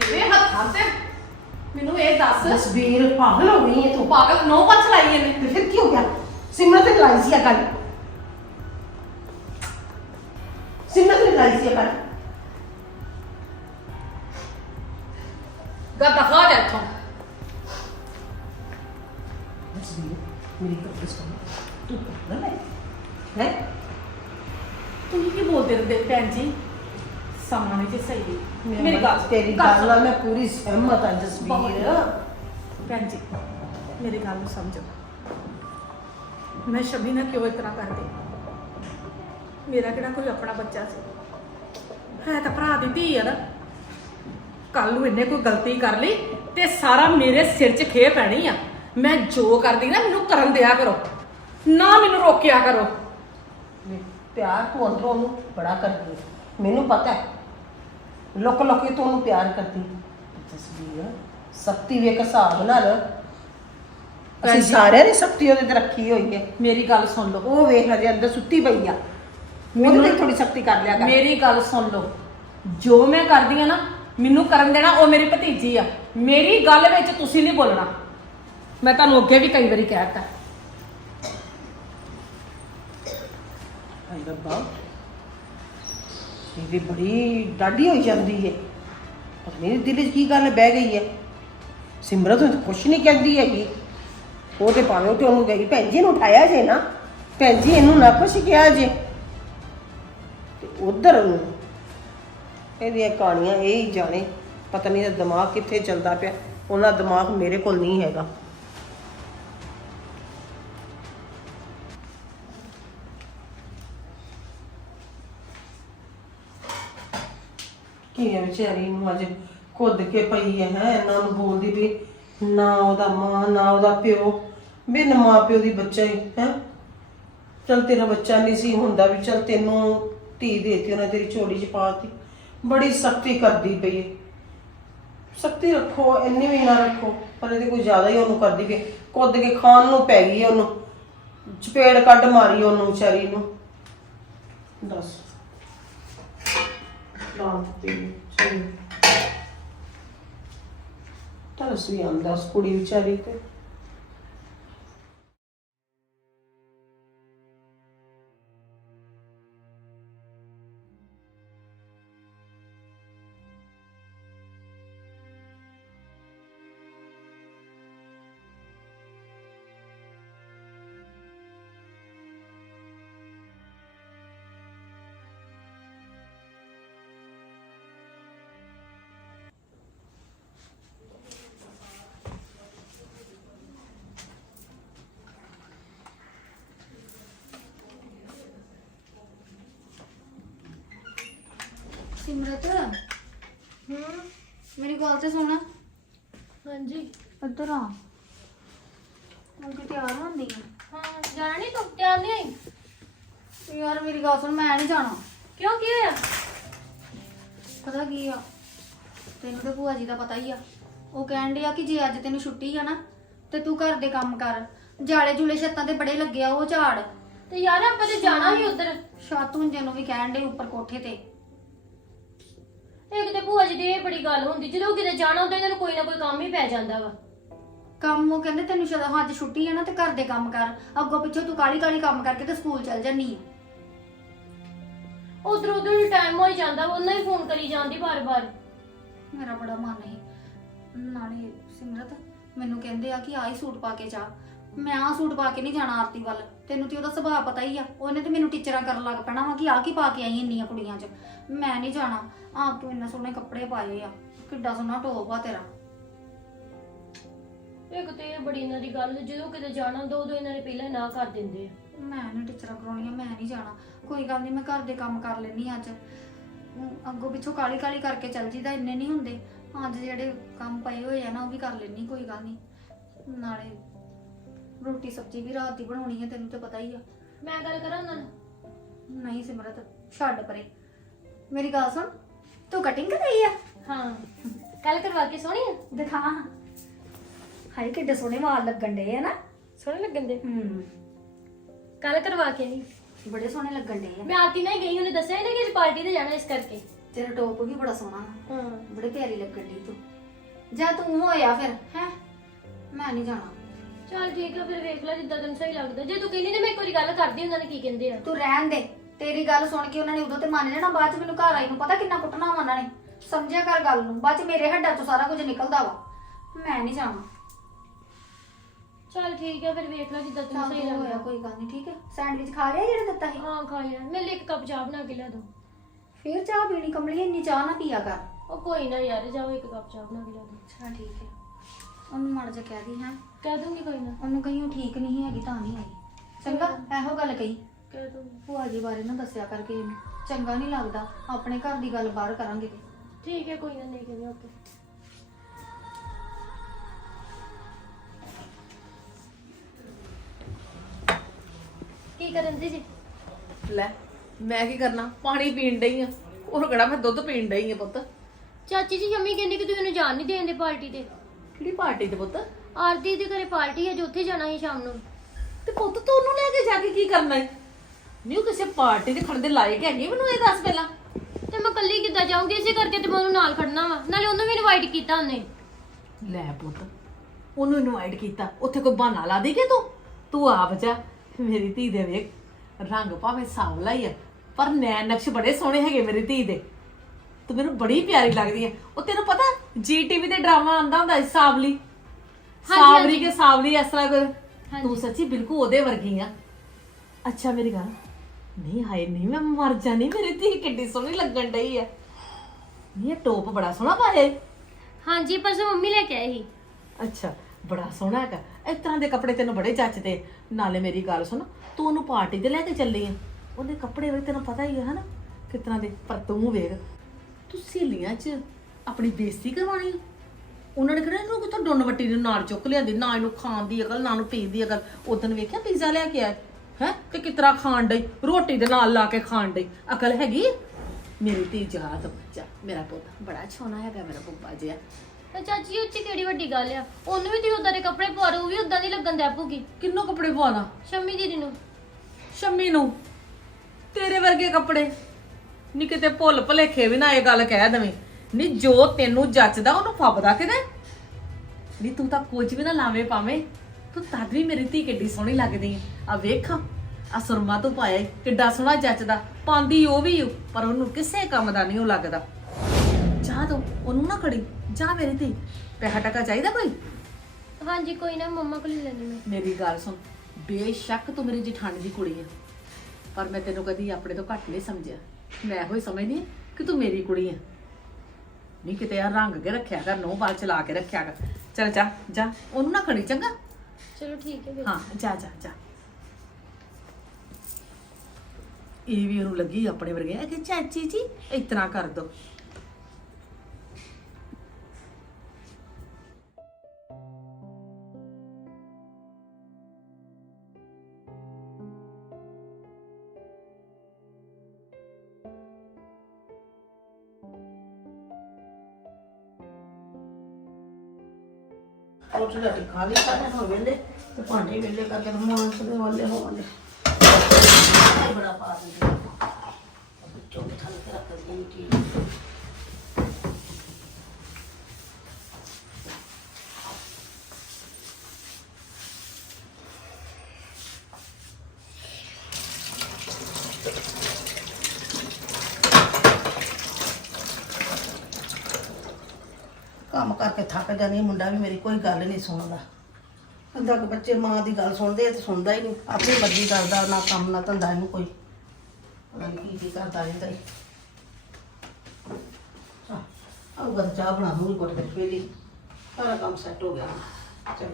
ਤੇਰੇ ਹੱਥਾਂ ਤੇ। ਮੈਨੂੰ ਇਹ ਦੱਸ। ਜਸਵੀਰ ਪਾਗਲ ਹੋ ਗਈ ਹੈ ਤੂੰ। ਤੂੰ ਪਾਗਲ ਨੋ ਪਰ ਚਲਾਈ ਇਹਨੇ ਤੇ ਫਿਰ ਕੀ ਹੋ ਗਿਆ? ਸਿਮਰਤ ਨੇ ਲਾਈ ਸੀ ਇਹ ਗੱਲ। ਸਿਮਰਤ ਨੇ ਲਾਈ ਸੀ ਇਹ ਗੱਲ ਗਾ ਦਫਾ ਜਾ ਇੱਥੋਂ ਜਸਵੀਰ ਮੇਰੀ ਗੱਲ ਸੁਣ ਤੂੰ ਪਾਗਲ ਹੈ ਹੈ ਤੁਸੀਂ ਕੀ ਬੋਲਦੇ ਰਹਿੰਦੇ ਭੈਣ ਜੀ ਸਮਾਂ ਨਹੀਂ ਜੀ ਸਹੀ ਮੇਰੀ ਗੱਲ ਤੇਰੀ ਗੱਲ ਨਾਲ ਮੈਂ ਪੂਰੀ ਸਹਿਮਤ ਹਾਂ ਜਸਵੀਰ ਭੈਣ ਜੀ ਮੇਰੀ ਗੱਲ ਨੂੰ ਸਮਝੋ ਮੈਂ ਸ਼ਬੀ ਨਾਲ ਕਿਉਂ ਇਸ ਤਰ੍ਹਾਂ ਕਰਦੀ ਮੇਰਾ ਕਿਹੜਾ ਕੋਈ ਆਪਣਾ ਬੱਚਾ ਸੀ? ਹੈ ਤਾਂ ਭਰਾ ਦੀ ਧੀ ਆ ਨਾ। ਕੱਲ ਨੂੰ ਇਹਨੇ ਕੋਈ ਗਲਤੀ ਕਰ ਲਈ ਤੇ ਸਾਰਾ ਮੇਰੇ ਸਿਰ 'ਚ ਖੇ ਪੈਣੀ ਆ। ਮੈਂ ਜੋ ਕਰਦੀ ਨਾ ਮੈਨੂੰ ਕਰਨ ਦਿਆ ਕਰੋ। ਨਾ ਮੈਨੂੰ ਰੋਕਿਆ ਕਰੋ। ਪਿਆਰ ਤੂੰ ਅੰਦਰੋਂ ਉਹਨੂੰ ਬੜਾ ਕਰਦੀ ਹੈ ਮੈਨੂੰ ਪਤਾ ਹੈ। ਲੋਕ ਲੋਕੀ ਤੂੰ ਉਹਨੂੰ ਪਿਆਰ ਕਰਦੀ ਜਸਵੀਰ ਸਖਤੀ ਵੀ ਇੱਕ ਹਿਸਾਬ ਨਾਲ ਭੈਣ ਅਸੀਂ ਜੀ। ਸਾਰਿਆਂ ਨੇ ਸਖਤੀ ਉਹਦੇ ਤੇ ਰੱਖੀ ਹੋਈ ਹੈ। ਮੇਰੀ ਗੱਲ ਸੁਣ ਲਓ। ਉਹ ਵੇਖ ਹਜੇ ਅੰਦਰ ਸੁੱਤੀ ਪਈ ਆ। ਉਹਦੇ ਤੇ ਥੋੜੀ ਸਖਤੀ ਕਰ ਲਿਆ ਕਰ। ਮੇਰੀ ਗੱਲ ਸੁਣ ਲਓ। ਜੋ ਮੈਂ ਕਰਦੀ ਆ ਨਾ ਮੈਨੂੰ ਕਰਨ ਦੇਣਾ ਉਹ ਮੇਰੀ ਭਤੀਜੀ ਆ। ਮੇਰੀ ਗੱਲ ਵਿੱਚ ਤੁਸੀਂ ਨਹੀਂ ਬੋਲਣਾ। ਮੈਂ ਤੁਹਾਨੂੰ ਅੱਗੇ ਵੀ ਕਈ ਵਾਰੀ ਕਹਿ ਦਿੱਤਾ ਹਾਏ ਰੱਬਾ। ਇਹ ਵੀ ਬੜੀ ਡਾਢੀ ਹੋਈ ਜਾਂਦੀ ਹੈ ਪਰ ਮੇਰੇ ਦਿਲ 'ਚ ਕੀ ਗੱਲ ਬਹਿ ਗਈ ਹੈ ਸਿਮਰਤ ਨੂੰ ਤਾਂ ਕੁਛ ਨਹੀਂ ਕਹਿੰਦੀ ਹੈਗੀ। ਉਹ ਤੇ ਭਾਵੇਂ ਉਹ ਤੇ ਉਹਨੂੰ ਗਈ ਭੈਣ ਜੀ ਨੂੰ ਉਠਾਇਆ ਜੇ ਨਾ। ਭੈਣ ਜੀ ਇਹਨੂੰ ਨਾ ਕੁਛ ਕਿਹਾ ਜੇ। ਉਧਰ ਨੂੰ। ਇਹਦੀਆਂ ਕਹਾਣੀਆਂ ਇਹ ਹੀ ਜਾਣੇ। ਪਤਾ ਨਹੀਂ ਇਹਦਾ ਦਿਮਾਗ ਕਿੱਥੇ ਚੱਲਦਾ ਪਿਆ। ਉਹਨਾਂ ਦਿਮਾਗ ਮੇਰੇ ਕੋਲ ਨਹੀਂ ਹੈਗਾ। ਕੀ ਹੈ ਵਿਚਾਰੀ ਨੂੰ ਅੱਜ ਖੁੱਦ ਕੇ ਪਈ ਹੈ ਹੈ? ਇਹਨਾਂ ਨੂੰ ਬੋਲਦੀ ਵੀ ਨਾ ਉਹਦਾ ਮਾਂ, ਨਾ ਉਹਦਾ ਪਿਓ। ਬਿਨ ਮਾਂ ਪਿਓ ਦੀ ਬੱਚਾ ਹੀ, ਹੈ? ਚਲ ਤੇਰਾ ਬੱਚਾ ਨਹੀਂ ਸੀ ਹੁੰਦਾ ਵੀ ਚਲ ਤੈਨੂੰ ਧੀ ਦੇਤੀ ਉਹਨੇ ਤੇਰੀ ਝੋਲੀ ਚ ਪਾਤੀ। ਬੜੀ ਸਖਤੀ ਕਰਦੀ ਪਈ ਹੈ ਸਖਤੀ ਰੱਖੋ, ਇੰਨੀ ਵੀ ਨਾ ਰੱਖੋ, ਪਰ ਇਹਦੇ ਕੋਈ ਜ਼ਿਆਦਾ ਹੀ ਉਹਨੂੰ ਕਰਦੀ ਪਈ ਕੁੱਦ ਕੇ ਖਾਣ ਨੂੰ ਪੈ ਗਈ ਹੈ ਉਹਨੂੰ। ਚਪੇੜ ਕੱਢ ਮਾਰੀ ਉਹਨੂੰ ਵਿਚਾਰੀ ਨੂੰ। ਦੱਸ। ਲਾਂਤੀ ਚਲ ਤਰਸ ਵੀ ਆਉਂਦਾ ਉਸ ਕੁੜੀ ਵਿਚਾਰੀ ਤੇ। ਸਿਮਰਤ? ਹੂੰ। ਮੇਰੀ ਗੱਲ ਤੇ ਸੁਣ। ਹਾਂਜੀ। ਇੱਧਰ ਆ। ਹੁਣ ਕਿ ਤਿਆਰ ਹੁੰਦੀ ਆ। ਹਾਂ ਜਾਣਾ ਨਹੀਂ ਤੂੰ ਤਿਆਰ ਨਹੀਂ ਆਈ ਯਾਰ ਮੇਰੀ ਗੱਲ ਸੁਣ ਮੈਂ ਨਹੀਂ ਜਾਣਾ। ਕਿਉਂ ਕੀ ਹੋਇਆ? ਪਤਾ ਕੀ ਆ? ਤੈਨੂੰ ਤੇ ਭੂਆ ਜੀ ਦਾ ਪਤਾ ਹੀ ਆ। ਉਹ ਕਹਿਣ ਡਿਆ ਕਿ ਜੇ ਅੱਜ ਤੈਨੂੰ ਛੁੱਟੀ ਆ ਨਾ ਤੇ ਤੂੰ ਘਰ ਦੇ ਕੰਮ ਕਰ। ਜਾਲੇ ਜੁਲੇ ਛੱਤਾਂ ਤੇ ਬੜੇ ਲੱਗੇ ਆ ਉਹ ਝਾੜ। ਤੇ ਯਾਰ ਆਪਾਂ ਤੇ ਜਾਣਾ ਹੀ ਉਧਰ। ਸ਼ਾਤੂਨ ਜੀ ਨੂੰ ਵੀ ਕਹਿਣ ਡੇ ਉੱਪਰ ਕੋਠੇ ਤੇ ਤੇ। ਭੂਆ ਜੀ ਦੀ ਇਹ ਬੜੀ ਗੱਲ ਹੁੰਦੀ ਜਦੋਂ ਕਿਤੇ ਜਾਣਾ ਹੁੰਦਾ ਇਹਨਾਂ ਨੂੰ ਕੋਈ ਨਾ ਕੋਈ ਕੰਮ ਹੀ ਪੈ ਜਾਂਦਾ ਵਾ। ਕੰਮ ਉਹ ਕਹਿੰਦੇ ਤੈਨੂੰ ਸ਼ਾਇਦ ਅੱਜ ਛੁੱਟੀ ਆ ਨਾ ਤੇ ਘਰ ਦੇ ਕੰਮ ਕਰ। ਅੱਗੋਂ ਪਿੱਛੋਂ ਤੂੰ ਕਾਲੀ ਕਾਲੀ ਕੰਮ ਕਰਕੇ ਤੇ ਸਕੂਲ ਚੱਲ ਜਾਨੀ ਆ। ਉਧਰ ਉਧਰ ਟਾਈਮ ਹੋ ਹੀ ਜਾਂਦਾ ਵਾ, ਉਹਨਾਂ ਹੀ ਫੋਨ ਕਰੀ ਜਾਂਦੀ ਬਾਰ-ਬਾਰ ਮੇਰਾ ਬੜਾ ਮਨ ਹੈ ਨਾਲੇ ਸਿਮਰਤ ਮੈਨੂੰ ਕਹਿੰਦੇ ਆ ਕਿ ਆਹ ਹੀ ਸੂਟ ਪਾ ਕੇ ਜਾ। ਮੈਂ ਆਹ ਸੂਟ ਪਾ ਕੇ ਨਹੀਂ ਜਾਣਾ ਆਰਤੀ ਵੱਲ। ਤੈਨੂੰ ਤੇ ਉਹਦਾ ਸੁਭਾਅ ਪਤਾ ਹੀ ਆ। ਉਹਨੇ ਤੇ ਮੈਨੂੰ ਟੀਚਰਾਂ ਕਰਨ ਲੱਗ ਪੈਣਾ ਵਾ ਕਿ ਆਹ ਕੀ ਪਾ ਕੇ ਆਈ ਇੰਨੀਆਂ ਕੁੜੀਆਂ 'ਚ। ਮੈਂ ਨਹੀਂ ਜਾਣਾ। ਆਪ ਤੂੰ ਇੰਨੇ ਸੋਹਣੇ ਕੱਪੜੇ ਪਾਏ ਆ। ਕਿੱਡਾ ਸੋਹਣਾ ਟੋਪ ਆ ਤੇਰਾ। ਇੱਕ ਤੇ ਇਹ ਬੜੀ ਇਹਨਾਂ ਦੀ ਗੱਲ ਜਦੋਂ ਕਿਤੇ ਜਾਣਾ ਹੁੰਦਾ ਉਦੋਂ ਇਹਨਾਂ ਨੇ ਪਹਿਲਾਂ ਨਾ ਕਰ ਦਿੰਦੇ ਆ। ਮੈਂ ਨਹੀਂ ਟੀਚਰਾਂ ਕਰਾਉਣੀਆਂ ਮੈਂ ਨਹੀਂ ਜਾਣਾ। ਕੋਈ ਗੱਲ ਨਹੀਂ ਮੈਂ ਘਰ ਦੇ ਕੰਮ ਕਰ ਲੈਣੀ ਅੱਜ। ਅਮ, ਅੱਗੋਂ ਪਿੱਛੋਂ ਕਾਲੀ ਕਾਲੀ ਕਰਕੇ ਚੱਲ ਜੀਦਾ ਇੰਨੇ ਨਹੀਂ ਹੁੰਦੇ। ਅੱਜ ਜਿਹੜੇ ਕੰਮ ਪਏ ਹੋਏ ਆ ਨਾ ਉਹ ਵੀ ਕਰ ਲੈਣੀ ਕੋਈ ਗੱਲ ਨਹੀਂ ਨਾਲੇ ਰੋਟੀ ਸਬਜ਼ੀ ਵੀ ਰਾਤ ਦੀ ਬਣਾਉਣੀ ਹੈ ਤੈਨੂੰ ਤਾਂ ਪਤਾ ਹੀ ਆ। ਮੈਂ ਗੱਲ ਕਰਾਂ ਉਹਨਾਂ ਨਾਲ? ਨਹੀਂ ਸਿਮਰਤ ਛੱਡ ਪਰੇ। ਮੇਰੀ ਗੱਲ ਸੁਣ ਤੂੰ ਕਟਿੰਗ ਕਰਾਈ ਆ? ਹਾਂ। ਕੱਲ ਕਰਵਾ ਕੇ ਸੋਹਣੀ ਆ? ਦਿਖਾ। ਹਾਏ ਕਿੱਡੇ ਸੋਹਣੇ ਵਾਲ ਲੱਗਣ ਡੇ ਆ ਨਾ। ਸੋਹਣੇ ਲੱਗਣ ਦੇ ਹੂੰ। ਕੱਲ ਕਰਵਾ ਕੇ ਆਈ। ਬੜੇ ਸੋਹਣੇ ਲੱਗਣ ਡੇ ਆ। ਮੈਂ ਆਰਤੀ ਨਾਲ ਹੀ ਗਈ ਉਹਨੇ ਦੱਸਿਆ ਨਾ ਕਿ ਅੱਜ ਪਾਰਟੀ ਤੇ ਜਾਣਾ ਇਸ ਕਰਕੇ। ਤੇਰਾ ਟੋਪ ਵੀ ਬੜਾ ਸੋਹਣਾ ਹਾਂ। ਬੜੇ ਪਿਆਰੀ ਲੱਗਣ ਡੀ ਤੂੰ। ਜਾ ਤੂੰ ਹੋਇਆ ਫਿਰ ਹੈ? ਮੈਂ ਨਹੀਂ ਜਾਣਾ। ਚਲ ਠੀਕ ਆ ਫਿਰ ਵੇਖ ਲੈ ਜਿੱਦਾਂ ਤੈਨੂੰ ਸਹੀ ਲੱਗਦਾ। ਜੇ ਤੂੰ ਕਹਿੰਦੀ ਨੇ ਮੈਂ ਇੱਕ ਵਾਰੀ ਗੱਲ ਕਰਦੀ ਉਹਨਾਂ ਨੇ ਕੀ ਕਹਿੰਦੇ ਆ? ਤੂੰ ਰਹਿਣ ਦੇ। ਤੇਰੀ ਗੱਲ ਸੁਣ ਕੇ ਉਹਨਾਂ ਨੇ ਉਦੋਂ ਤੇ ਮੰਨ ਲੈਣਾ ਬਾਅਦ ਚ ਮੈਨੂੰ ਘਰ ਆਈ ਨੂੰ ਪਤਾ ਕਿੰਨਾ ਕੁੱਟਣਾ ਵਾ ਉਹਨਾਂ ਨੇ। ਸਮਝਿਆ ਕਰ ਗੱਲ ਨੂੰ ਬਾਅਦ ਚ ਮੇਰੇ ਹੱਡਾਂ ਚੋਂ ਸਾਰਾ ਕੁਝ ਨਿਕਲਦਾ ਵਾ। ਮੈਂ ਨਹੀਂ ਜਾਣਾ। ਚਲ ਠੀਕ ਆ ਫਿਰ ਵੇਖ ਲੈ ਜਿੱਦਾਂ ਤੈਨੂੰ ਸਹੀ ਤੂੰ ਹੋਇਆ ਲੱਗਦਾ। ਕੋਈ ਗੱਲ ਨਹੀਂ ਠੀਕ ਹੈ ਸੈਂਡਵਿਚ ਖਾ ਲਿਆ ਜਿਹੜਾ ਦਿੱਤਾ ਸੀ? ਹਾਂ ਖਾ ਲਿਆ। ਮੇਰੇ ਲਈ ਇੱਕ ਕੱਪ ਚਾਹ ਬਣਾ ਕੇ ਲਿਆ ਦੋ। ਫਿਰ ਚਾਹ ਪੀਣੀ ਕਮਲੀ ਇੰਨੀ ਚਾਹ ਨਾ ਪੀਆ ਕਰ। ਉਹ ਕੋਈ ਨਾ ਯਾਰ ਜਾਓ ਇੱਕ ਕੱਪ ਚਾਹ ਬਣਾ ਕੇ ਲਿਆ ਦੋ। ਅੱਛਾ ਠੀਕ ਹੈ ਉਹਨੂੰ ਮਾੜਾ ਜਿਹਾ ਕਹਿ ਦੀ ਹੈ। ਕਹਿ ਦੂੰਗੀ ਕੋਈ ਨਾ। ਉਹਨੂੰ ਕਹੀਂ ਉਹ ਠੀਕ ਨਹੀਂ ਹੈਗੀ ਤਾਂ ਨਹੀਂ ਆਈ ਚੰਗਾ ਇਹੋ ਗੱਲ ਕਹੀ। ਕਹਿ ਦੂੰਗੀ। ਭੂਆ ਜੀ ਬਾਰੇ ਨਾ ਦੱਸਿਆ ਕਰਕੇ ਇਹਨੂੰ ਚੰਗਾ ਨਹੀਂ ਲੱਗਦਾ ਆਪਣੇ ਘਰ ਦੀ ਗੱਲ ਬਾਹਰ ਕਰਾਂਗੇ ਤੇ। ਠੀਕ ਹੈ ਕੋਈ ਨਾ ਨਹੀਂ ਕਹਿੰਦੇ ਓਕੇ। ਕੀ ਕਰਨ ਦੀ ਜੀ? ਲੈ ਮੈਂ ਕੀ ਕਰਨਾ? ਪਾਣੀ ਪੀਣ ਡਈ ਆ। ਉਹ ਕਿਹੜਾ ਮੈਂ ਦੁੱਧ ਪੀਣ ਡਈ ਆ ਪੁੱਤ। ਚਾਚੀ ਜੀ ਸ਼ਮੀ ਕਹਿੰਦੀ ਕਿ ਤੁਸੀਂ ਉਹਨੂੰ ਜਾਣ ਨਹੀਂ ਦੇਣ ਦੇ ਪਾਰਟੀ ਤੇ। ਕਿਹੜੀ ਪਾਰਟੀ ਤੇ ਪੁੱਤ? ਆਰਤੀ ਦੇ ਘਰੇ ਪਾਰਟੀ ਹੈ ਜੋ ਉੱਥੇ ਜਾਣਾ ਸੀ ਸ਼ਾਮ ਨੂੰ। ਤੇ ਪੁੱਤ ਤੂੰ ਉਹਨੂੰ ਲੈ ਕੇ ਜਾ ਕੇ ਕੀ ਕਰਨਾ ਹੈ? ਨਹੀਂ ਉਹ ਕਿਸੇ ਪਾਰਟੀ ਦੇ ਖੜਨ ਦੇ ਲਾਇਕ ਹੈਗੀ ਮੈਨੂੰ ਇਹ ਦੱਸ ਪਹਿਲਾਂ। ਤੇ ਮੈਂ ਕੱਲੀ ਕਿੱਦਾਂ ਜਾਊਂਗੀ? ਇਸੇ ਕਰਕੇ ਤੇ ਮੈਂ ਉਹਨੂੰ ਨਾਲ ਖੜਨਾ ਵਾ। ਨਾਲੇ ਉਹਨੂੰ ਵੀ ਇਨਵਾਈਟ ਕੀਤਾ ਉਹਨੇ। ਲੈ ਪੁੱਤ ਉਹਨੂੰ ਇਨਵਾਈਟ ਕੀਤਾ। ਉੱਥੇ ਕੋਈ ਬਹਾਨਾ ਲਾ ਦੇ ਕਿ ਤੂੰ? ਤੂੰ ਆਪ ਜਾ ਮੇਰੀ ਧੀ ਦੇ ਵੇਖ। ਰੰਗ ਭਾਵੇਂ ਸਾਵਲਾ ਹੀ ਆ ਪਰ ਨੈਣ ਨਕਸ਼ ਬੜੇ ਸੋਹਣੇ ਹੈਗੇ ਮੇਰੀ ਧੀ ਦੇ। ਤੂੰ ਮੈਨੂੰ ਬੜੀ ਪਿਆਰੀ ਲੱਗਦੀ ਹੈ ਉਹ ਤੈਨੂੰ ਪਤਾ ਜੀ ਟੀਵੀ ਤੇ ਡਰਾਮਾ ਆਂਦਾ ਹੁੰਦਾ ਸੀ ਸਾਵਲੀ। ਸਾਵਰੀ ਕੇ ਸਾਵਲੀ ਇਸ ਤਰ੍ਹਾਂ ਕਰ ਤੂੰ ਸੱਚੀ ਬਿਲਕੁਲ ਉਹਦੇ ਵਰਗੀ ਆ। ਅੱਛਾ ਮੇਰੀ ਗੱਲ। ਨਹੀਂ ਹਾਏ ਨਹੀਂ ਮੈਂ ਮਰ ਜਾਣੀ ਮੇਰੀ ਧੀ ਕਿੱਡੀ ਸੋਹਣੀ ਲੱਗਣ ਡਈ ਆ ਨਹੀਂ ਇਹ ਟੋਪ ਬੜਾ ਸੋਹਣਾ ਪਾਇਆ। ਹਾਂਜੀ ਪਰਸੋਂ ਮੰਮੀ ਲੈ ਕੇ ਆਈ ਸੀ। ਅੱਛਾ ਬੜਾ ਸੋਹਣਾ ਹੈਗਾ। ਇਸ ਤਰ੍ਹਾਂ ਦੇ ਕੱਪੜੇ ਤੈਨੂੰ ਬੜੇ ਜੱਚਦੇ ਨਾਲੇ ਮੇਰੀ ਗੱਲ ਸੁਣ ਤੂੰ ਉਹਨੂੰ ਪਾਰਟੀ ਤੇ ਲੈ ਕੇ ਚੱਲੀ ਆ ਉਹਦੇ ਕੱਪੜੇ ਵੀ ਤੈਨੂੰ ਪਤਾ ਹੀ ਹੈ ਹਨਾ? ਤਰ੍ਹਾਂ ਦੇ? ਪਰ ਤੂੰ ਵੇਖ। ਤੂੰ ਸਹੇਲੀਆਂ 'ਚ ਆਪਣੀ ਬੇਇੱਜ਼ਤੀ ਕਰਵਾਉਣੀ ਆ? ਉਹਨਾਂ ਨੇ ਕਿਹਾ ਇਹਨੂੰ ਕਿਥੋਂ ਡੁੰਨ ਵੱਟੀ ਨੂੰ ਨਾਲ ਚੁੱਕ ਲਿਆਂਦੀ? ਨਾ ਇਹਨੂੰ ਖਾਣ ਦੀ ਅਕਲ ਨਾ ਇਹਨੂੰ ਪੀਣ ਦੀ ਅਕਲ। ਉਦੋਂ ਵੇਖਿਆ ਪੀਜ਼ਾ ਲੈ ਕੇ ਆਏ ਹੈ? ਤੇ ਕਿਸ ਤਰ੍ਹਾਂ ਖਾਣ ਡਈ? ਰੋਟੀ ਦੇ ਨਾਲ ਲਾ ਕੇ ਖਾਣ ਡਈ। ਅਕਲ ਹੈਗੀ ਆ? ਮੇਰੀ ਧੀ ਜਾ ਤੂੰ ਜਾ ਮੇਰਾ ਪੁੱਤ ਬੜਾ ਸੋਹਣਾ ਹੈਗਾ ਮੇਰਾ ਬੱਬਾ ਜਿਹਾ। ਤੇ ਚਾਚੀ ਉੱਚੀ ਕਿਹੜੀ ਵੱਡੀ ਗੱਲ ਆ? ਉਹਨੂੰ ਵੀ ਤੁਸੀਂ ਉਦਾਂ ਦੇ ਕੱਪੜੇ ਪਵਾ ਰਹੇ ਉਹ ਵੀ ਉਦਾਂ ਦੀ ਲੱਗਣ ਦੇ ਆਪੂਗੀ ਕਿੰਨੋਂ ਕੱਪੜੇ ਪਵਾਣਾ ਸ਼ਮੀ ਦੀਦੀ ਨੂੰ। ਸ਼ੰਮੀ ਨੂੰ? ਤੇਰੇ ਵਰਗੇ ਕੱਪੜੇ? ਨੀ ਕਿਤੇ ਭੁੱਲ ਭਲੇਖੇ ਵੀ ਨਾ ਇਹ ਗੱਲ ਕਹਿ ਦਵੇਂ। ਨੀ ਜੋ ਤੈਨੂੰ ਜੱਚਦਾ ਉਹਨੂੰ ਫੱਬਦਾ ਕਿਤੇ। ਨੀ ਤੂੰ ਤਾਂ ਕੁਝ ਵੀ ਨਾ ਲਾਵੇਂ ਪਾਵੇਂ ਤੂੰ ਤਦ ਵੀ ਮੇਰੀ ਧੀ ਕਿੱਡੀ ਸੋਹਣੀ ਲੱਗਦੀ ਆ। ਆ ਵੇਖ ਆ ਸੁਰਮਾ ਤੂੰ ਪਾਇਆ ਈ, ਕਿੱਡਾ ਸੋਹਣਾ ਜੱਚਦਾ। ਪਾਉਂਦੀ ਉਹ ਵੀ ਓ, ਪਰ ਉਹਨੂੰ ਕਿਸੇ ਕੰਮ ਦਾ ਨਹੀਂ ਉਹ ਲੱਗਦਾ। ਜਾ ਤੂੰ ਉਹਨੂੰ ਨਾ ਖੜੀ ਜਾ ਮੇਰੀ ਧੀ। ਪੈਸਾ ਟਕਾ ਚਾਹੀਦਾ ਕੋਈ? ਹਾਂਜੀ ਕੋਈ ਨਾ ਮੰਮਾ ਕੋਲ ਹੀ ਲੈਣੀ ਮੇਰੀ ਗੱਲ ਸੁਣ ਬੇਸ਼ੱਕ ਤੂੰ ਮੇਰੀ ਜਠਾਣੀ ਦੀ ਕੁੜੀ ਆ। ਪਰ ਮੈਂ ਤੈਨੂੰ ਕਦੀ ਆਪਣੇ ਤੋਂ ਘੱਟ ਨਹੀਂ ਸਮਝਿਆ। ਮੈਂ ਇਹੋ ਹੀ ਸਮਝਦੀ ਕਿ ਤੂੰ ਮੇਰੀ ਕੁੜੀ ਆ। ਨਹੀਂ ਕਿਤੇ ਆ ਰੰਗ ਕੇ ਰੱਖਿਆ ਕਰ ਨੋ ਬਾਲ ਚਲਾ ਕੇ ਰੱਖਿਆ ਕਰ। ਚਲ ਜਾ ਜਾ। ਉਹਨੂੰ ਨਾ ਖੜੀ ਚੰਗਾ। ਚਲੋ ਠੀਕ ਹੈ ਹਾਂ ਜਾ ਜਾ ਜਾ। ਇਹ ਵੀ ਉਹਨੂੰ ਲੱਗੀ ਆਪਣੇ ਵਰਗੇ। ਕਿ ਚਾਚੀ ਜੀ ਤਰ੍ਹਾਂ ਕਰ ਦੋ। ਰੋਟੀ ਰਾਟੀ ਖਾ ਲਈ ਸਾਰੇ ਹੋ ਵੇਲੇ ਤੇ ਭਾਂਡੇ ਵੇਲੇ ਕਰਕੇ ਤੇ ਦੇ ਵਾਲੇ ਹੋਣਗੇ। ਬੜਾ ਪਾ ਦਿੰਦੇ ਚੁੱਪ ਥਲ ਰੱਖ ਦਿੰਦੀ ਕੀ ਕੰਮ ਕਰਕੇ ਥੱਕ ਜਾਂਦੀ ਮੁੰਡਾ ਵੀ ਮੇਰੀ ਕੋਈ ਗੱਲ ਨਹੀਂ ਸੁਣਦਾ। ਕਹਿੰਦਾ ਕਿ ਬੱਚੇ ਮਾਂ ਦੀ ਗੱਲ ਸੁਣਦੇ ਆ ਤੇ ਸੁਣਦਾ ਹੀ ਨਹੀਂ। ਆਪਣੀ ਮਰਜ਼ੀ ਕਰਦਾ, ਨਾ ਕੰਮ, ਨਾ ਧੰਦਾ ਇਹਨੂੰ ਕੋਈ। ਪਤਾ ਨੀ ਕੀ ਕੀ ਕਰਦਾ ਰਹਿੰਦਾ ਹੀ ਆਹ ਉਹ ਚਾਹ ਬਣਾ ਦੂੰਗੀ ਕੋਟ ਕੇ ਪੀਲੀ ਸਾਰਾ ਕੰਮ ਸੈੱਟ ਹੋ ਗਿਆ। ਚਲ।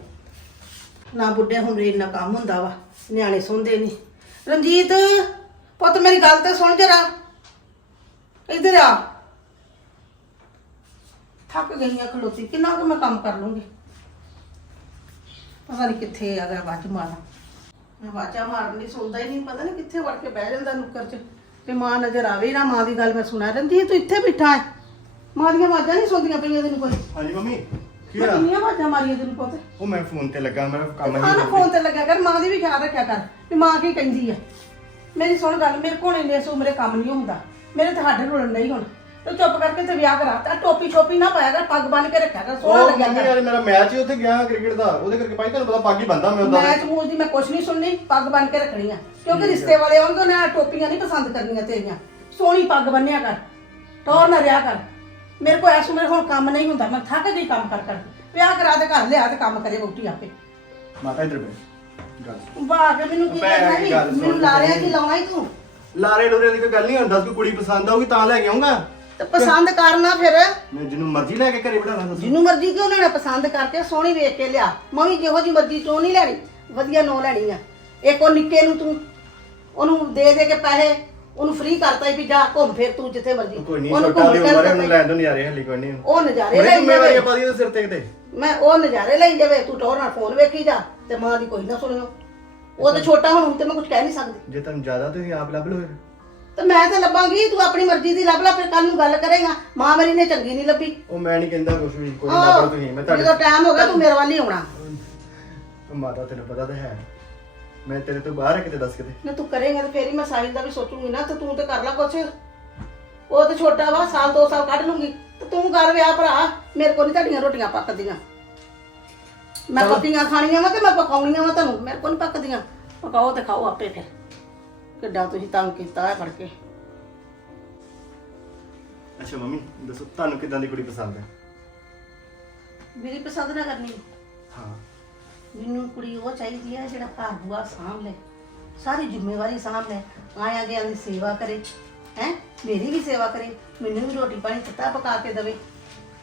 ਨਾ ਬੁੱਢੇ ਹੁਣ ਇੰਨਾ ਕੰਮ ਹੁੰਦਾ ਵਾ, ਨਿਆਣੇ ਸੁਣਦੇ ਨਹੀਂ ਰਣਜੀਤ, ਪੁੱਤ ਮੇਰੀ ਗੱਲ ਤੇ ਸੁਣ ਜਰਾ। ਇੱਧਰ ਆ। ਥੱਕ ਗਈਆਂ ਖਲੋਤੀ ਕਿੰਨਾ ਕੁ ਮੈਂ ਕੰਮ ਕਰ ਲੂੰਗੀ? ਪਤਾ ਨਹੀਂ ਕਿੱਥੇ ਆ ਗਿਆ ਵਾਜ ਮਾਰਨ ਮੈਂ ਵਾਜਾ ਮਾਰਨ ਨਹੀਂ ਸੁਣਦਾ ਹੀ ਨਹੀਂ ਪਤਾ ਨਹੀਂ ਕਿੱਥੇ ਵੜ ਕੇ ਬਹਿ ਜਾਂਦਾ ਨੁੱਕਰ 'ਚ। ਤੇ ਮਾਂ ਨਜ਼ਰ ਆਵੇ ਨਾ ਮਾਂ ਦੀ ਗੱਲ ਮੈਂ ਸੁਣਾ ਰਹਿੰਦੀ ਤੂੰ ਇੱਥੇ ਬਿਠਾ ਹੈ ਮਾਂ ਦੀਆਂ ਆਵਾਜ਼ਾਂ ਨਹੀਂ ਸੁਣਦੀਆਂ ਪਈਆਂ ਤੈਨੂੰ ਕੋਈ। ਹਾਂਜੀ ਮੰਮੀ ਕੀ ਮੈਂ ਆ ਕਿੰਨੀਆਂ ਆਵਾਜ਼ਾਂ ਮਾਰੀਆਂ ਤੈਨੂੰ ਪੁੱਤ? ਉਹ ਮੈਂ ਫੋਨ ਤੇ ਲੱਗਾ ਮੈਂ ਕੰਮ ਹਾਂ ਨਾ ਫੋਨ ਤੇ ਲੱਗਿਆ ਕਰ ਮਾਂ ਦੀ ਵੀ ਖਿਆਲ ਰੱਖਿਆ ਕਰ ਵੀ ਮਾਂ ਕੀ ਕਹਿੰਦੀ ਆ। ਮੇਰੀ ਸੁਣ ਗੱਲ ਮੇਰੇ ਕੋਲ ਇੰਨੇ ਇਸ ਉਮਰੇ ਕੰਮ ਨਹੀਂ ਹੁੰਦਾ। ਮੇਰੇ ਤੇ ਹੱਡ ਰੁਲਣ ਨਹੀਂ ਹੁਣ। ਤੂੰ ਚੁੱਪ ਕਰਕੇ ਤੇ ਵਿਆਹ ਕਰਾ। ਤਾ ਟੋਪੀ ਛੋਪੀ ਨਾ ਪਾਇਆ ਕਰ ਪੱਗ ਬੰਨ ਕੇ ਰੱਖਿਆ ਕਰ ਸੋਹਣਾ ਉਹ ਲੱਗਿਆ ਮੰਮੀ ਕਰ। ਯਾਰ ਮੇਰਾ ਮੈਚ ਹੀ ਉੱਥੇ ਗਿਆ ਕ੍ਰਿਕਟ ਦਾ। ਉਹਦੇ ਕਰਕੇ ਭਾਈ ਤੁਹਾਨੂੰ ਪਤਾ ਪੱਗ ਹੀ ਬੰਦਾ ਮੈਂ ਉਹਦਾ। ਮੈਚ ਮੂਚ ਦੀ ਮੈਂ ਕੁਛ ਨਹੀਂ ਸੁਣਨੀ ਪੱਗ ਬੰਨ ਕੇ ਰੱਖਣੀ ਆ ਕਿਉਂਕਿ ਰਿਸ਼ਤੇ ਵਾਲੇ ਆਉਣਗੇ ਉਹਨਾਂ ਨੇ ਟੋਪੀਆਂ ਨਹੀਂ ਪਸੰਦ ਕਰਨੀਆਂ ਤੇਰੀਆਂ। ਸੋਹਣੀ ਪੱਗ ਬੰਨਿਆ ਕਰ ਟੌਰ ਨਾ ਰਿਆ ਕਰ। ਮੇਰੇ ਕੋਲ ਇਸ ਉਮਰੇ ਹੁਣ ਕੰਮ ਨਹੀਂ ਹੁੰਦਾ ਮੈਂ ਥੱਕ ਗਈ ਕੰਮ ਕਰ ਕਰ। ਵਿਆਹ ਕਰਾ ਦੇ ਘਰ ਲਿਆ ਤੇ ਕੰਮ ਕਰੇ ਵੋਟੀ ਆਪੇ। ਮਾਤਾ ਇੱਧਰ ਬੈ ਗੱਲ ਵਾਹ ਕੇ ਮੈਨੂੰ ਕੀ ਕਰਨਾ ਗੱਲ ਸੁਣ। ਮੈਨੂੰ ਲਾਰਿਆ ਕੀ ਲਾਉਣਾ ਈ ਤੂੰ? ਲਾਰੇ ਡੋਰੇ ਦੀ ਕੋਈ ਗੱਲ ਨਹੀਂ ਹੁੰਦਾ ਕੋਈ ਕੁੜੀ ਪਸੰਦ ਆਊਗੀ ਤਾਂ ਲੈ ਕੇ ਆਉਂਗਾ ਤੇ ਪਸੰਦ ਕਰਨਾ ਫਿਰ। ਮੈਂ ਜਿਹਨੂੰ ਮਰਜ਼ੀ ਲੈ ਕੇ ਘਰੇ ਬਿਠਾਣਾ ਦੱਸੋ। ਜਿਹਨੂੰ ਮਰਜ਼ੀ ਕਿਉਂ ਲੈਣਾ? ਪਸੰਦ ਕਰਕੇ ਸੋਹਣੀ ਵੇਖ ਕੇ ਲਿਆ। ਮੈਂ ਵੀ ਜਿਹੋ ਜੀ ਮਰਜ਼ੀ ਚੋਂ ਨਹੀਂ ਲੈਣੀ। ਵਧੀਆ ਨੋ ਲੈਣੀ ਆ। ਇੱਕ ਉਹ ਨਿੱਕੇ ਨੂੰ ਤੂੰ ਉਹਨੂੰ ਦੇ ਦੇ ਕੇ ਪੈਸੇ ਉਹਨੂੰ ਫ੍ਰੀ ਕਰਤਾ ਹੀ ਵੀ ਜਾ ਘੁੰਮ ਫਿਰ ਤੂੰ ਜਿੱਥੇ ਮਰਜ਼ੀ। ਕੋਈ ਨਹੀਂ ਉਹਨੂੰ ਛੋਟਾ ਦੀ ਉਮਰ ਹੈ ਉਹਨੂੰ ਦਿੱਤਾ ਲੈਣ ਦੋ ਨਹੀਂ ਆ ਰਹੇ ਹਲੀ ਕੋਈ ਨਹੀਂ। ਉਹ ਨਜ਼ਾਰੇ ਉਹਨੇ ਲਈ ਜ਼ਿੰਮੇਵਾਰੀਆਂ ਜਾਵੇ। ਪਾ ਦੀ ਉਹਦੇ ਸਿਰ ਤੇ ਕਿਤੇ। ਮੈਂ ਉਹ ਨਜ਼ਾਰੇ ਲਈ ਜਾਵੇ ਤੂੰ ਟੋਰ ਨਾਲ ਫੋਨ ਵੇਖੀ ਜਾ ਤੇ ਮਾਂ ਦੀ ਕੋਈ ਨਾ ਸੁਣਿਓ ਉਹ ਤਾਂ ਛੋਟਾ ਹੁਣ ਤੇ ਮੈਂ ਕੁਝ ਕਹਿ ਨਹੀਂ ਸਕਦੀ। ਜੇ ਤੁਹਾਨੂੰ ਜ਼ਿਆਦਾ ਤੁਸੀਂ ਆਪ ਲੱਭ ਲਓ ਫਿਰ। ਤੇ ਮੈਂ ਤਾਂ ਲੱਭਾਂਗੀ ਤੂੰ ਆਪਣੀ ਮਰਜ਼ੀ ਦੀ ਲੱਭ ਲੈ ਫਿਰ ਕੱਲ ਨੂੰ ਗੱਲ ਕਰੇਗਾ। ਮਾਂ ਮੇਰੀ ਨੇ ਚੰਗੀ ਨਹੀਂ ਲੱਭੀ। ਉਹ ਮੈਂ ਨਹੀਂ ਕਹਿੰਦਾ ਕੁਝ ਵੀ ਕੋਈ ਨਹੀਂ ਲੱਭ ਲਓ ਤੁਸੀਂ ਮੈਂ ਜਦੋਂ ਤੁਹਾਡੇ ਟਾਈਮ ਹੋ ਗਿਆ ਤੂੰ ਮੇਰੇ ਵੱਲ ਹੀ ਆਉਣਾ। ਮਾਤਾ ਤੈਨੂੰ ਪਤਾ ਤਾਂ ਹੈ। ਮੈਂ ਤੇਰੇ ਤੋਂ ਬਾਹਰ ਹੈ ਕਿਤੇ ਦੱਸ ਕਿਤੇ। ਨਾ ਤੂੰ ਕਰੇਗਾ ਤੇ ਫੇਰ ਹੀ ਮੈਂ ਸਾਹਿਲ ਦਾ ਵੀ ਸੋਚੂਗੀ ਨਾ ਤੇ ਤੂੰ ਤੇ ਕਰ ਲੈ ਕੁਛ। ਉਹ ਤੇ ਛੋਟਾ ਵਾ ਸਾਲ ਦੋ ਸਾਲ ਕੱਢ ਲੂੰਗੀ। ਤੇ ਤੂੰ ਕਰ ਵਿਆਹ ਭਰਾ ਮੇਰੇ ਕੋਲ ਨਹੀਂ ਤੁਹਾਡੀਆਂ ਰੋਟੀਆਂ ਪੱਕਦੀਆਂ। ਮੈਂ ਪੱਕੀਆਂ ਖਾਣੀਆਂ ਵਾ ਤੇ ਮੈਂ ਪਕਾਉਣੀਆਂ ਵਾ ਤੁਹਾਨੂੰ ਮੇਰੇ ਕੋਲ ਨਹੀਂ ਪੱਕਦੀਆਂ। ਪਕਾਓ ਤੇ ਖਾਓ ਆਪੇ ਫਿਰ। ਕਿੱਡਾ ਤੁਸੀਂ ਤੰਗ ਕੀਤਾ ਹੈ ਫੜ ਕੇ। ਅੱਛਾ ਮੰਮੀ ਦੱਸੋ ਤੁਹਾਨੂੰ ਕਿਦਾਂ ਦੀ ਕੁੜੀ ਪਸੰਦ ਹੈ? ਮੇਰੀ ਪਸੰਦ ਨਾ ਕਰਨੀ। ਹਾਂ। ਮੈਨੂੰ ਕੁੜੀ ਉਹ ਚਾਹੀਦੀ ਹੈ ਜਿਹੜਾ ਘਰ ਬੁਆ ਸਾਂਭ ਲੈ ਸਾਰੀ ਜ਼ਿੰਮੇਵਾਰੀ ਸਾਂਭ ਲੈ ਆਇਆ ਗਿਆ ਦੀ ਸੇਵਾ ਕਰੇ ਹੈ? ਮੇਰੀ ਵੀ ਸੇਵਾ ਕਰੇ ਮੈਨੂੰ ਵੀ ਰੋਟੀ ਪਾਣੀ ਤੱਤਾ ਪਕਾ ਕੇ ਦੇਵੇ।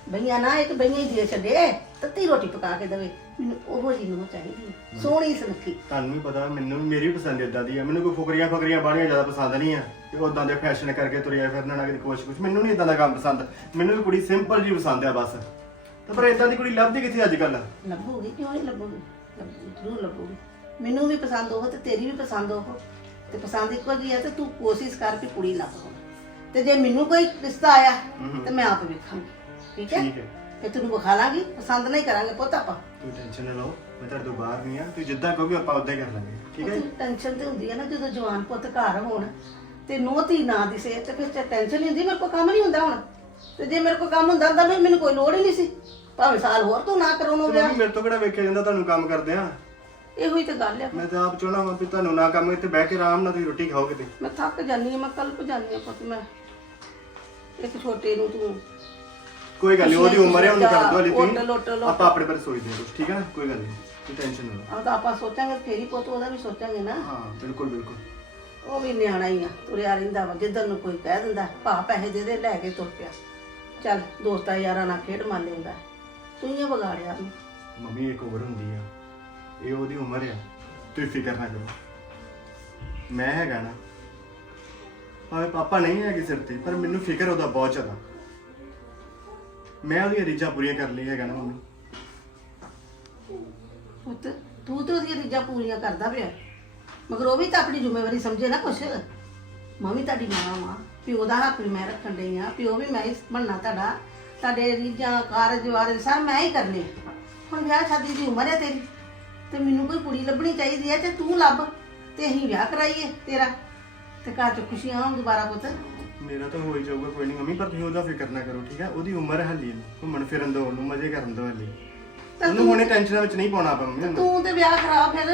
ਬਈਆ ਨਾ ਇੱਕ ਬਈਆ ਹੀ ਦੇ ਛੱਡੇ। ਤੱਤੀ ਰੋਟੀ ਪਕਾ ਕੇ ਦੇਵੇ ਮੈਨੂੰ ਉਹ ਜੀ ਨੂੰ ਚਾਹੀਦੀ ਹੈ ਸੋਹਣੀ ਸੁਨੱਖੀ। ਤੁਹਾਨੂੰ ਵੀ ਪਤਾ ਮੈਨੂੰ ਵੀ ਮੇਰੀ ਵੀ ਪਸੰਦ ਇਦਾਂ ਦੀ ਆ। ਮੈਨੂੰ ਕੋਈ ਫੁਕਰੀਆਂ ਫਕਰੀਆਂ ਬਾਹਲੀਆਂ ਜ਼ਿਆਦਾ ਪਸੰਦ ਨਹੀਂ ਆ। ਕਿ ਉਦਾਂ ਦੇ ਫੈਸ਼ਨ ਕਰਕੇ ਤੁਰਿਆ ਫਿਰਨਾ ਨਾ ਕਿਤੇ ਕੁਛ ਕੁਛ ਮੈਨੂੰ ਨਹੀਂ ਇਦਾਂ ਦਾ ਕੰਮ ਪਸੰਦ। ਮੈਨੂੰ ਵੀ ਕੁੜੀ ਸਿੰਪਲ ਜੀ ਪਸੰਦ ਆ ਬਸ। ਤੇ ਪਰ ਇਦਾਂ ਦੀ ਕੁੜੀ ਲੱਭਦੀ ਕਿੱਥੇ ਅੱਜ ਕੱਲ ਲੱਭੂਗੀ ਕਿਉਂ ਨਹੀਂ ਲੱਭੂਗੀ? ਜ਼ਰੂਰ ਲੱਭੂਗੀ। ਮੈਨੂੰ ਵੀ ਪਸੰਦ ਉਹ ਤੇ ਤੇਰੀ ਵੀ ਪਸੰਦ ਉਹ। ਤੇ ਪਸੰਦ ਇੱਕੋ ਜੀ ਹੈ ਤੇ ਤੂੰ ਕੋਸ਼ਿਸ਼ ਕਰ ਕਿ ਕੁੜੀ ਲੱਭ ਤੇ ਜੇ ਮੈਨੂੰ ਕੋਈ ਰਿਸ਼ਤਾ ਆਇਆ ਤੇ ਮੈਂ ਆਪ ਵੇਖਾਂਗੀ। ਠੀਕ ਹੈ? ਠੀਕ ਹੈ। ਤੇ ਤੈਨੂੰ ਵਿਖਾ ਲਾਂਗੀ ਪਸੰਦ ਨਹੀਂ ਕਰਾਂਗੇ ਪੁੱਤ ਆਪਾਂ। ਤੂੰ ਟੈਨਸ਼ਨ ਨਾ ਲਓ ਮੈਂ ਤੁਹਾਡੇ ਤੋਂ ਬਾਹਰ ਨਹੀਂ ਆ। ਤੂੰ ਜਿੱਦਾਂ ਕਹੋਗੇ ਆਪਾਂ ਉਦਾਂ ਹੀ ਕਰ ਲਾਂਗੇ ਠੀਕ ਹੈ? ਟੈਨਸ਼ਨ ਤੇ ਹੁੰਦੀ ਹੈ ਨਾ ਜਦੋਂ ਜਵਾਨ ਪੁੱਤ ਘਰ ਹੋਣ ਤੇ ਧੀ ਨਾ ਦਿਸੇ ਤੇ ਫਿਰ ਟੈਨਸ਼ਨ ਨਹੀਂ ਹੁੰਦੀ ਮੇਰੇ ਕੋਲ ਕੰਮ ਨਹੀਂ ਹੁੰਦਾ ਹੁਣ। ਤੇ ਜੇ ਮੇਰੇ ਕੋਲ ਕੰਮ ਹੁੰਦਾ ਤਾਂ ਫਿਰ ਮੈਨੂੰ ਕੋਈ ਲੋੜ ਹੀ ਨਹੀਂ ਸੀ। ਭਾਵੇਂ ਸਾਲ ਹੋਰ ਤੂੰ ਨਾ ਕਰਾਉਣੋ ਤੇ ਵਿਆਹ ਮੰਮੀ ਮੇਰੇ ਤੋਂ ਕਿਹੜਾ ਵੇਖਿਆ ਜਾਂਦਾ ਤੁਹਾਨੂੰ ਕੰਮ ਕਰਦੇ ਆ? ਇਹੋ ਹੀ ਤਾਂ ਗੱਲ ਆ। ਮੈਂ ਤਾਂ ਆਪ ਚਾਹਣਾ ਵਾਂ ਵੀ ਤੁਹਾਨੂੰ ਨਾ ਕੰਮ ਇੱਥੇ ਬਹਿ ਕੇ ਆਰਾਮ ਨਾਲ ਤੁਸੀਂ ਰੋਟੀ ਖਾਓ ਕਿਤੇ ਮੈਂ ਥੱਕ ਜਾਨੀ ਆ ਮੈਂ ਕੱਲ ਜਾਂਦੀ ਆ ਪੁੱਤ ਮੈਂ। ਇੱਕ ਛੋਟੇ ਨੂੰ ਤੂੰ ਕੋਈ ਗੱਲ ਨਹੀਂ ਉਹਦੀ ਉਮਰ ਹੈ ਉਹਨੂੰ ਕਰ ਦੋ ਹਲੀ ਲੁੱਟ ਤੁਸੀਂ ਲੁੱਟ। ਆਪਾਂ ਆਪਣੇ ਬਾਰੇ ਸੋਚਦੇ ਹਾਂ ਕੁਛ, ਠੀਕ ਹੈ ਨਾ? ਕੋਈ ਗੱਲ ਨਹੀਂ ਟੈਨਸ਼ਨ ਨਾ ਲਓ। ਤਾਂ ਆਪਾਂ ਸੋਚਾਂਗੇ ਫੇਰ ਹੀ ਪੁੱਤ ਉਹਦਾ ਵੀ ਸੋਚਾਂਗੇ ਨਾ। ਹਾਂ ਬਿਲਕੁਲ ਬਿਲਕੁਲ। ਉਹ ਵੀ ਨਿਆਣਾ ਹੀ ਆ ਤੁਰਿਆ ਰਹਿੰਦਾ ਵਾ ਜਿੱਧਰ ਨੂੰ ਕੋਈ ਕਹਿ ਦਿੰਦਾ ਭਾ ਪੈਸੇ ਦੇ ਦੇ ਲੈ ਕੇ ਤੁਰ ਪਿਆ। ਚੱਲ ਦੋਸਤਾਂ ਯਾਰਾਂ ਨਾਲ ਖੇਡ ਮੰਨ ਲੈਂਦਾ। ਤੂੰ ਹੀ ਵਿਗਾੜਿਆ ਉਹਨੂੰ। ਮੰਮੀ ਇੱਕ ਉਮਰ ਹੁੰਦੀ ਆ। ਇਹ ਉਹਦੀ ਉਮਰ ਆ ਤੁਸੀਂ ਫਿਕਰ ਨਾ ਕਰੋ। ਮੈਂ ਹੈਗਾ ਨਾ ਭਾਵੇਂ ਪਾਪਾ ਨਹੀਂ ਹੈਗੇ ਸਿਰ ਤੇ ਪਰ ਮੈਨੂੰ ਫਿਕਰ ਉਹਦਾ ਬਹੁਤ ਜ਼ਿਆਦਾ। ਮੈਂ ਉਹਦੀਆਂ ਰੀਝਾਂ ਪੂਰੀਆਂ ਕਰ ਲਈ ਹੈਗਾ ਨਾ ਮੰਮੀ। ਪੁੱਤ, ਤੂੰ ਤੇ ਉਹਦੀਆਂ ਰੀਝਾਂ ਪੂਰੀਆਂ ਕਰਦਾ ਪਿਆ। ਮਗਰ ਉਹ ਵੀ ਤਾਂ ਆਪਣੀ ਜ਼ਿੰਮੇਵਾਰੀ ਸਮਝੇ ਨਾ ਕੁਛ। ਮੰਮੀ ਤੁਹਾਡੀ ਮਾਂ ਵਾ। ਪਿਓ ਦਾ ਹੱਕ ਵੀ ਮੈਂ ਰੱਖਣ ਡਈ ਆ। ਪਿਓ ਵੀ ਮੈਂ ਹੀ ਬਣਨਾ ਤੁਹਾਡਾ। ਤੁਹਾਡੇ ਰੀਝਾਂ, ਕਾਰਜ ਵਾਰੇ ਸਭ ਮੈਂ ਹੀ ਕਰਨੇ ਆ। ਹੁਣ ਵਿਆਹ ਸ਼ਾਦੀ ਦੀ ਉਮਰ ਹੈ ਤੇਰੀ। ਤੇ ਮੈਨੂੰ ਕੋਈ ਕੁੜੀ ਲੱਭਣੀ ਚਾਹੀਦੀ ਹੈ ਤੇ ਤੂੰ ਲੱਭ। ਤੇ ਅਸੀਂ ਵਿਆਹ ਕਰਾਈਏ ਤੇਰਾ। ਤੇ ਘਰ ਚ ਖੁਸ਼ੀਆਂ ਆਉਣ ਦੁਬਾਰਾ ਪੁੱਤ। ਮੇਰਾ ਤਾਂ ਹੋ ਹੀ ਜਾਊਗਾ ਕੋਈ ਨਹੀਂ ਮੰਮੀ ਪਰ ਤੁਸੀਂ ਉਹਦਾ ਫਿਕਰ ਨਾ ਕਰੋ ਠੀਕ ਹੈ? ਉਹਦੀ ਉਮਰ ਹੈ ਹਾਲੀ ਘੁੰਮਣ ਫਿਰਨ ਦੋ ਉਹਨੂੰ ਮਜ਼ੇ ਕਰਨ ਦੋ ਹਾਲੀ। ਉਹਨੂੰ ਹੁਣੇ ਟੈਨਸ਼ਨ ਵਿੱਚ ਨਹੀਂ ਪਾਉਣਾ ਆਪਾਂ ਮੰਮੀ। ਤੂੰ ਤੇ ਵਿਆਹ ਕਰਾ ਫਿਰ।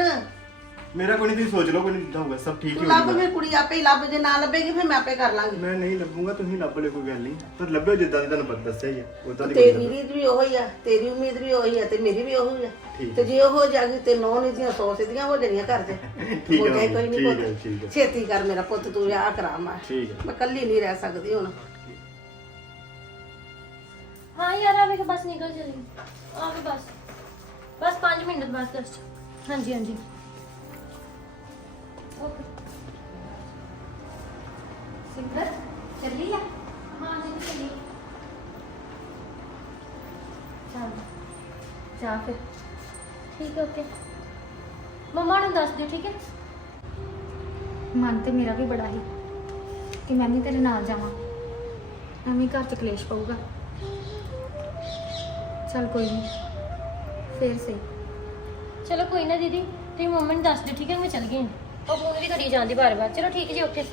ਮੇਰਾ ਕੋਈ ਨਹੀਂ ਤੁਸੀਂ ਸੋਚ ਲਓ ਕੋਈ ਨਹੀਂ ਜਿੱਦਾਂ ਹੋਊਗਾ ਸਭ ਠੀਕ ਹੀ ਤੂੰ ਲੱਭ ਹੋਊਗਾ। ਫਿਰ ਕੁੜੀ ਆਪੇ ਹੀ ਲੱਭ ਜੇ ਨਾ ਲੱਭੇਗੀ ਫਿਰ ਮੈਂ ਆਪੇ ਕਰ ਲਾਂਗੀ। ਮੈਂ ਨਹੀਂ ਲੱਭੂਗਾ ਤੁਸੀਂ ਲੱਭ ਲਿਓ ਕੋਈ ਗੱਲ ਨਹੀਂ। ਪਰ ਲੱਭਿਓ ਜਿੱਦਾਂ ਦੀ ਤੁਹਾਨੂੰ ਪਤਾ ਦੱਸਿਆ ਹੀ ਆ ਉਦਾਂ ਦੀ ਕੋਈ ਤੇਰੀ ਰੀਤ ਵੀ ਉਹੀ ਆ ਤੇਰੀ ਉਮੀਦ ਵੀ ਉਹੀ ਆ ਤੇ ਮੇਰੀ ਵੀ ਉਹੀ ਆ। ਠੀਕ ਤੇ ਜੇ ਉਹ ਹੋ ਜਾਗੀ ਤੇ ਨੌ ਨੀਤੀਆਂ ਸੌ ਸਿੱਧੀਆਂ ਹੋ ਜਾਣੀਆਂ ਘਰ ਦੇ [LAUGHS] ਠੀਕ ਹੈ ਹੋ ਜਾਏ ਕੋਈ ਨਹੀਂ ਠੀਕ ਹੈ, ਪੁੱਤ ਠੀਕ ਹੈ। ਛੇਤੀ ਕਰ ਮੇਰਾ ਪੁੱਤ ਤੂੰ ਵਿਆਹ ਕਰਾ ਮੈਂ। ਠੀਕ ਹੈ। ਮੈਂ ਕੱਲੀ ਨਹੀਂ ਰਹਿ ਸਕਦੀ ਹੁਣ। ਹਾਂ ਯਾਰ ਆ ਵੇਖ ਬਸ ਨਿਕਲ ਚਲੀ। ਆ ਵੇ ਬਸ। ਬਸ 5 ਮਿੰਟ ਬਸ ਜਸਟ ਹਾਂਜੀ ਹਾਂਜੀ। ਓਕੇ ਸਿੰਦਰ ਚੱਲੀ ਆ? ਹਾਂ ਜੀ ਚਲੀ। ਚੱਲ ਜਾ ਫਿਰ। ਠੀਕ ਓਕੇ। ਮਮਾ ਨੂੰ ਦੱਸ ਦਿਓ ਠੀਕ ਹੈ? ਮਨ ਤੇ ਮੇਰਾ ਵੀ ਬੜਾ ਹੀ ਕਿ ਮੈਂ ਵੀ ਤੇਰੇ ਨਾਲ ਜਾਵਾਂ। ਐਵੇਂ ਘਰ ਚ ਕਲੇਸ਼ ਪਊਗਾ। ਚੱਲ ਕੋਈ ਨਹੀਂ ਫੇਰ ਸੇ ਚਲੋ ਕੋਈ ਨਾ ਦੀਦੀ ਤੁਸੀਂ ਮੰਮਾ ਨੂੰ ਦੱਸ ਦਿਓ ਠੀਕ ਹੈ? ਮੈਂ ਚੱਲ ਗਈ ਹਾਂ। ਉਹ ਫੋਨ ਵੀ ਕਰੀ ਜਾਂਦੀ ਬਾਰ-ਬਾਰ ਚਲੋ ਠੀਕ ਜੀ ਓਕੇ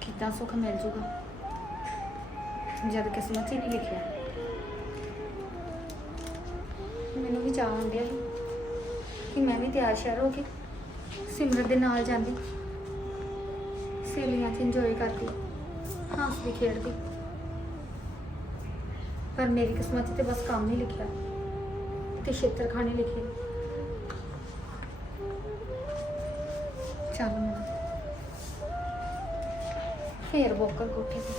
ਕਿੱਦਾਂ ਸੁੱਖ ਮਿਲ ਜੂਗਾ? ਜਦ ਕਿਸਮਤ ਹੀ ਨਹੀਂ ਲਿਖਿਆ। ਮੈਨੂੰ ਵੀ ਚਾਹ ਆਉਂਦਿਆ ਸੀ ਕਿ ਮੈਂ ਵੀ ਤਿਆਰ ਸ਼ਿਆਰ ਹੋ ਕੇ ਸਿਮਰਤ ਦੇ ਨਾਲ ਜਾਂਦੀ। ਸਹੇਲੀਆਂ 'ਚ ਇੰਜੋਏ ਕਰਦੀ। ਹੱਸਦੀ, ਖੇਡਦੀ। ਪਰ ਮੇਰੀ ਕਿਸਮਤ 'ਚ ਤੇ ਬਸ ਕੰਮ ਹੀ ਲਿਖਿਆ ਤੇ ਛੇਤਰ ਖਾਣੇ ਲਿਖੇ। ਚੱਲ ਮੈਂ ਫੇਰ ਬੋਕਰ ਕੋਠੇ ਤੇ।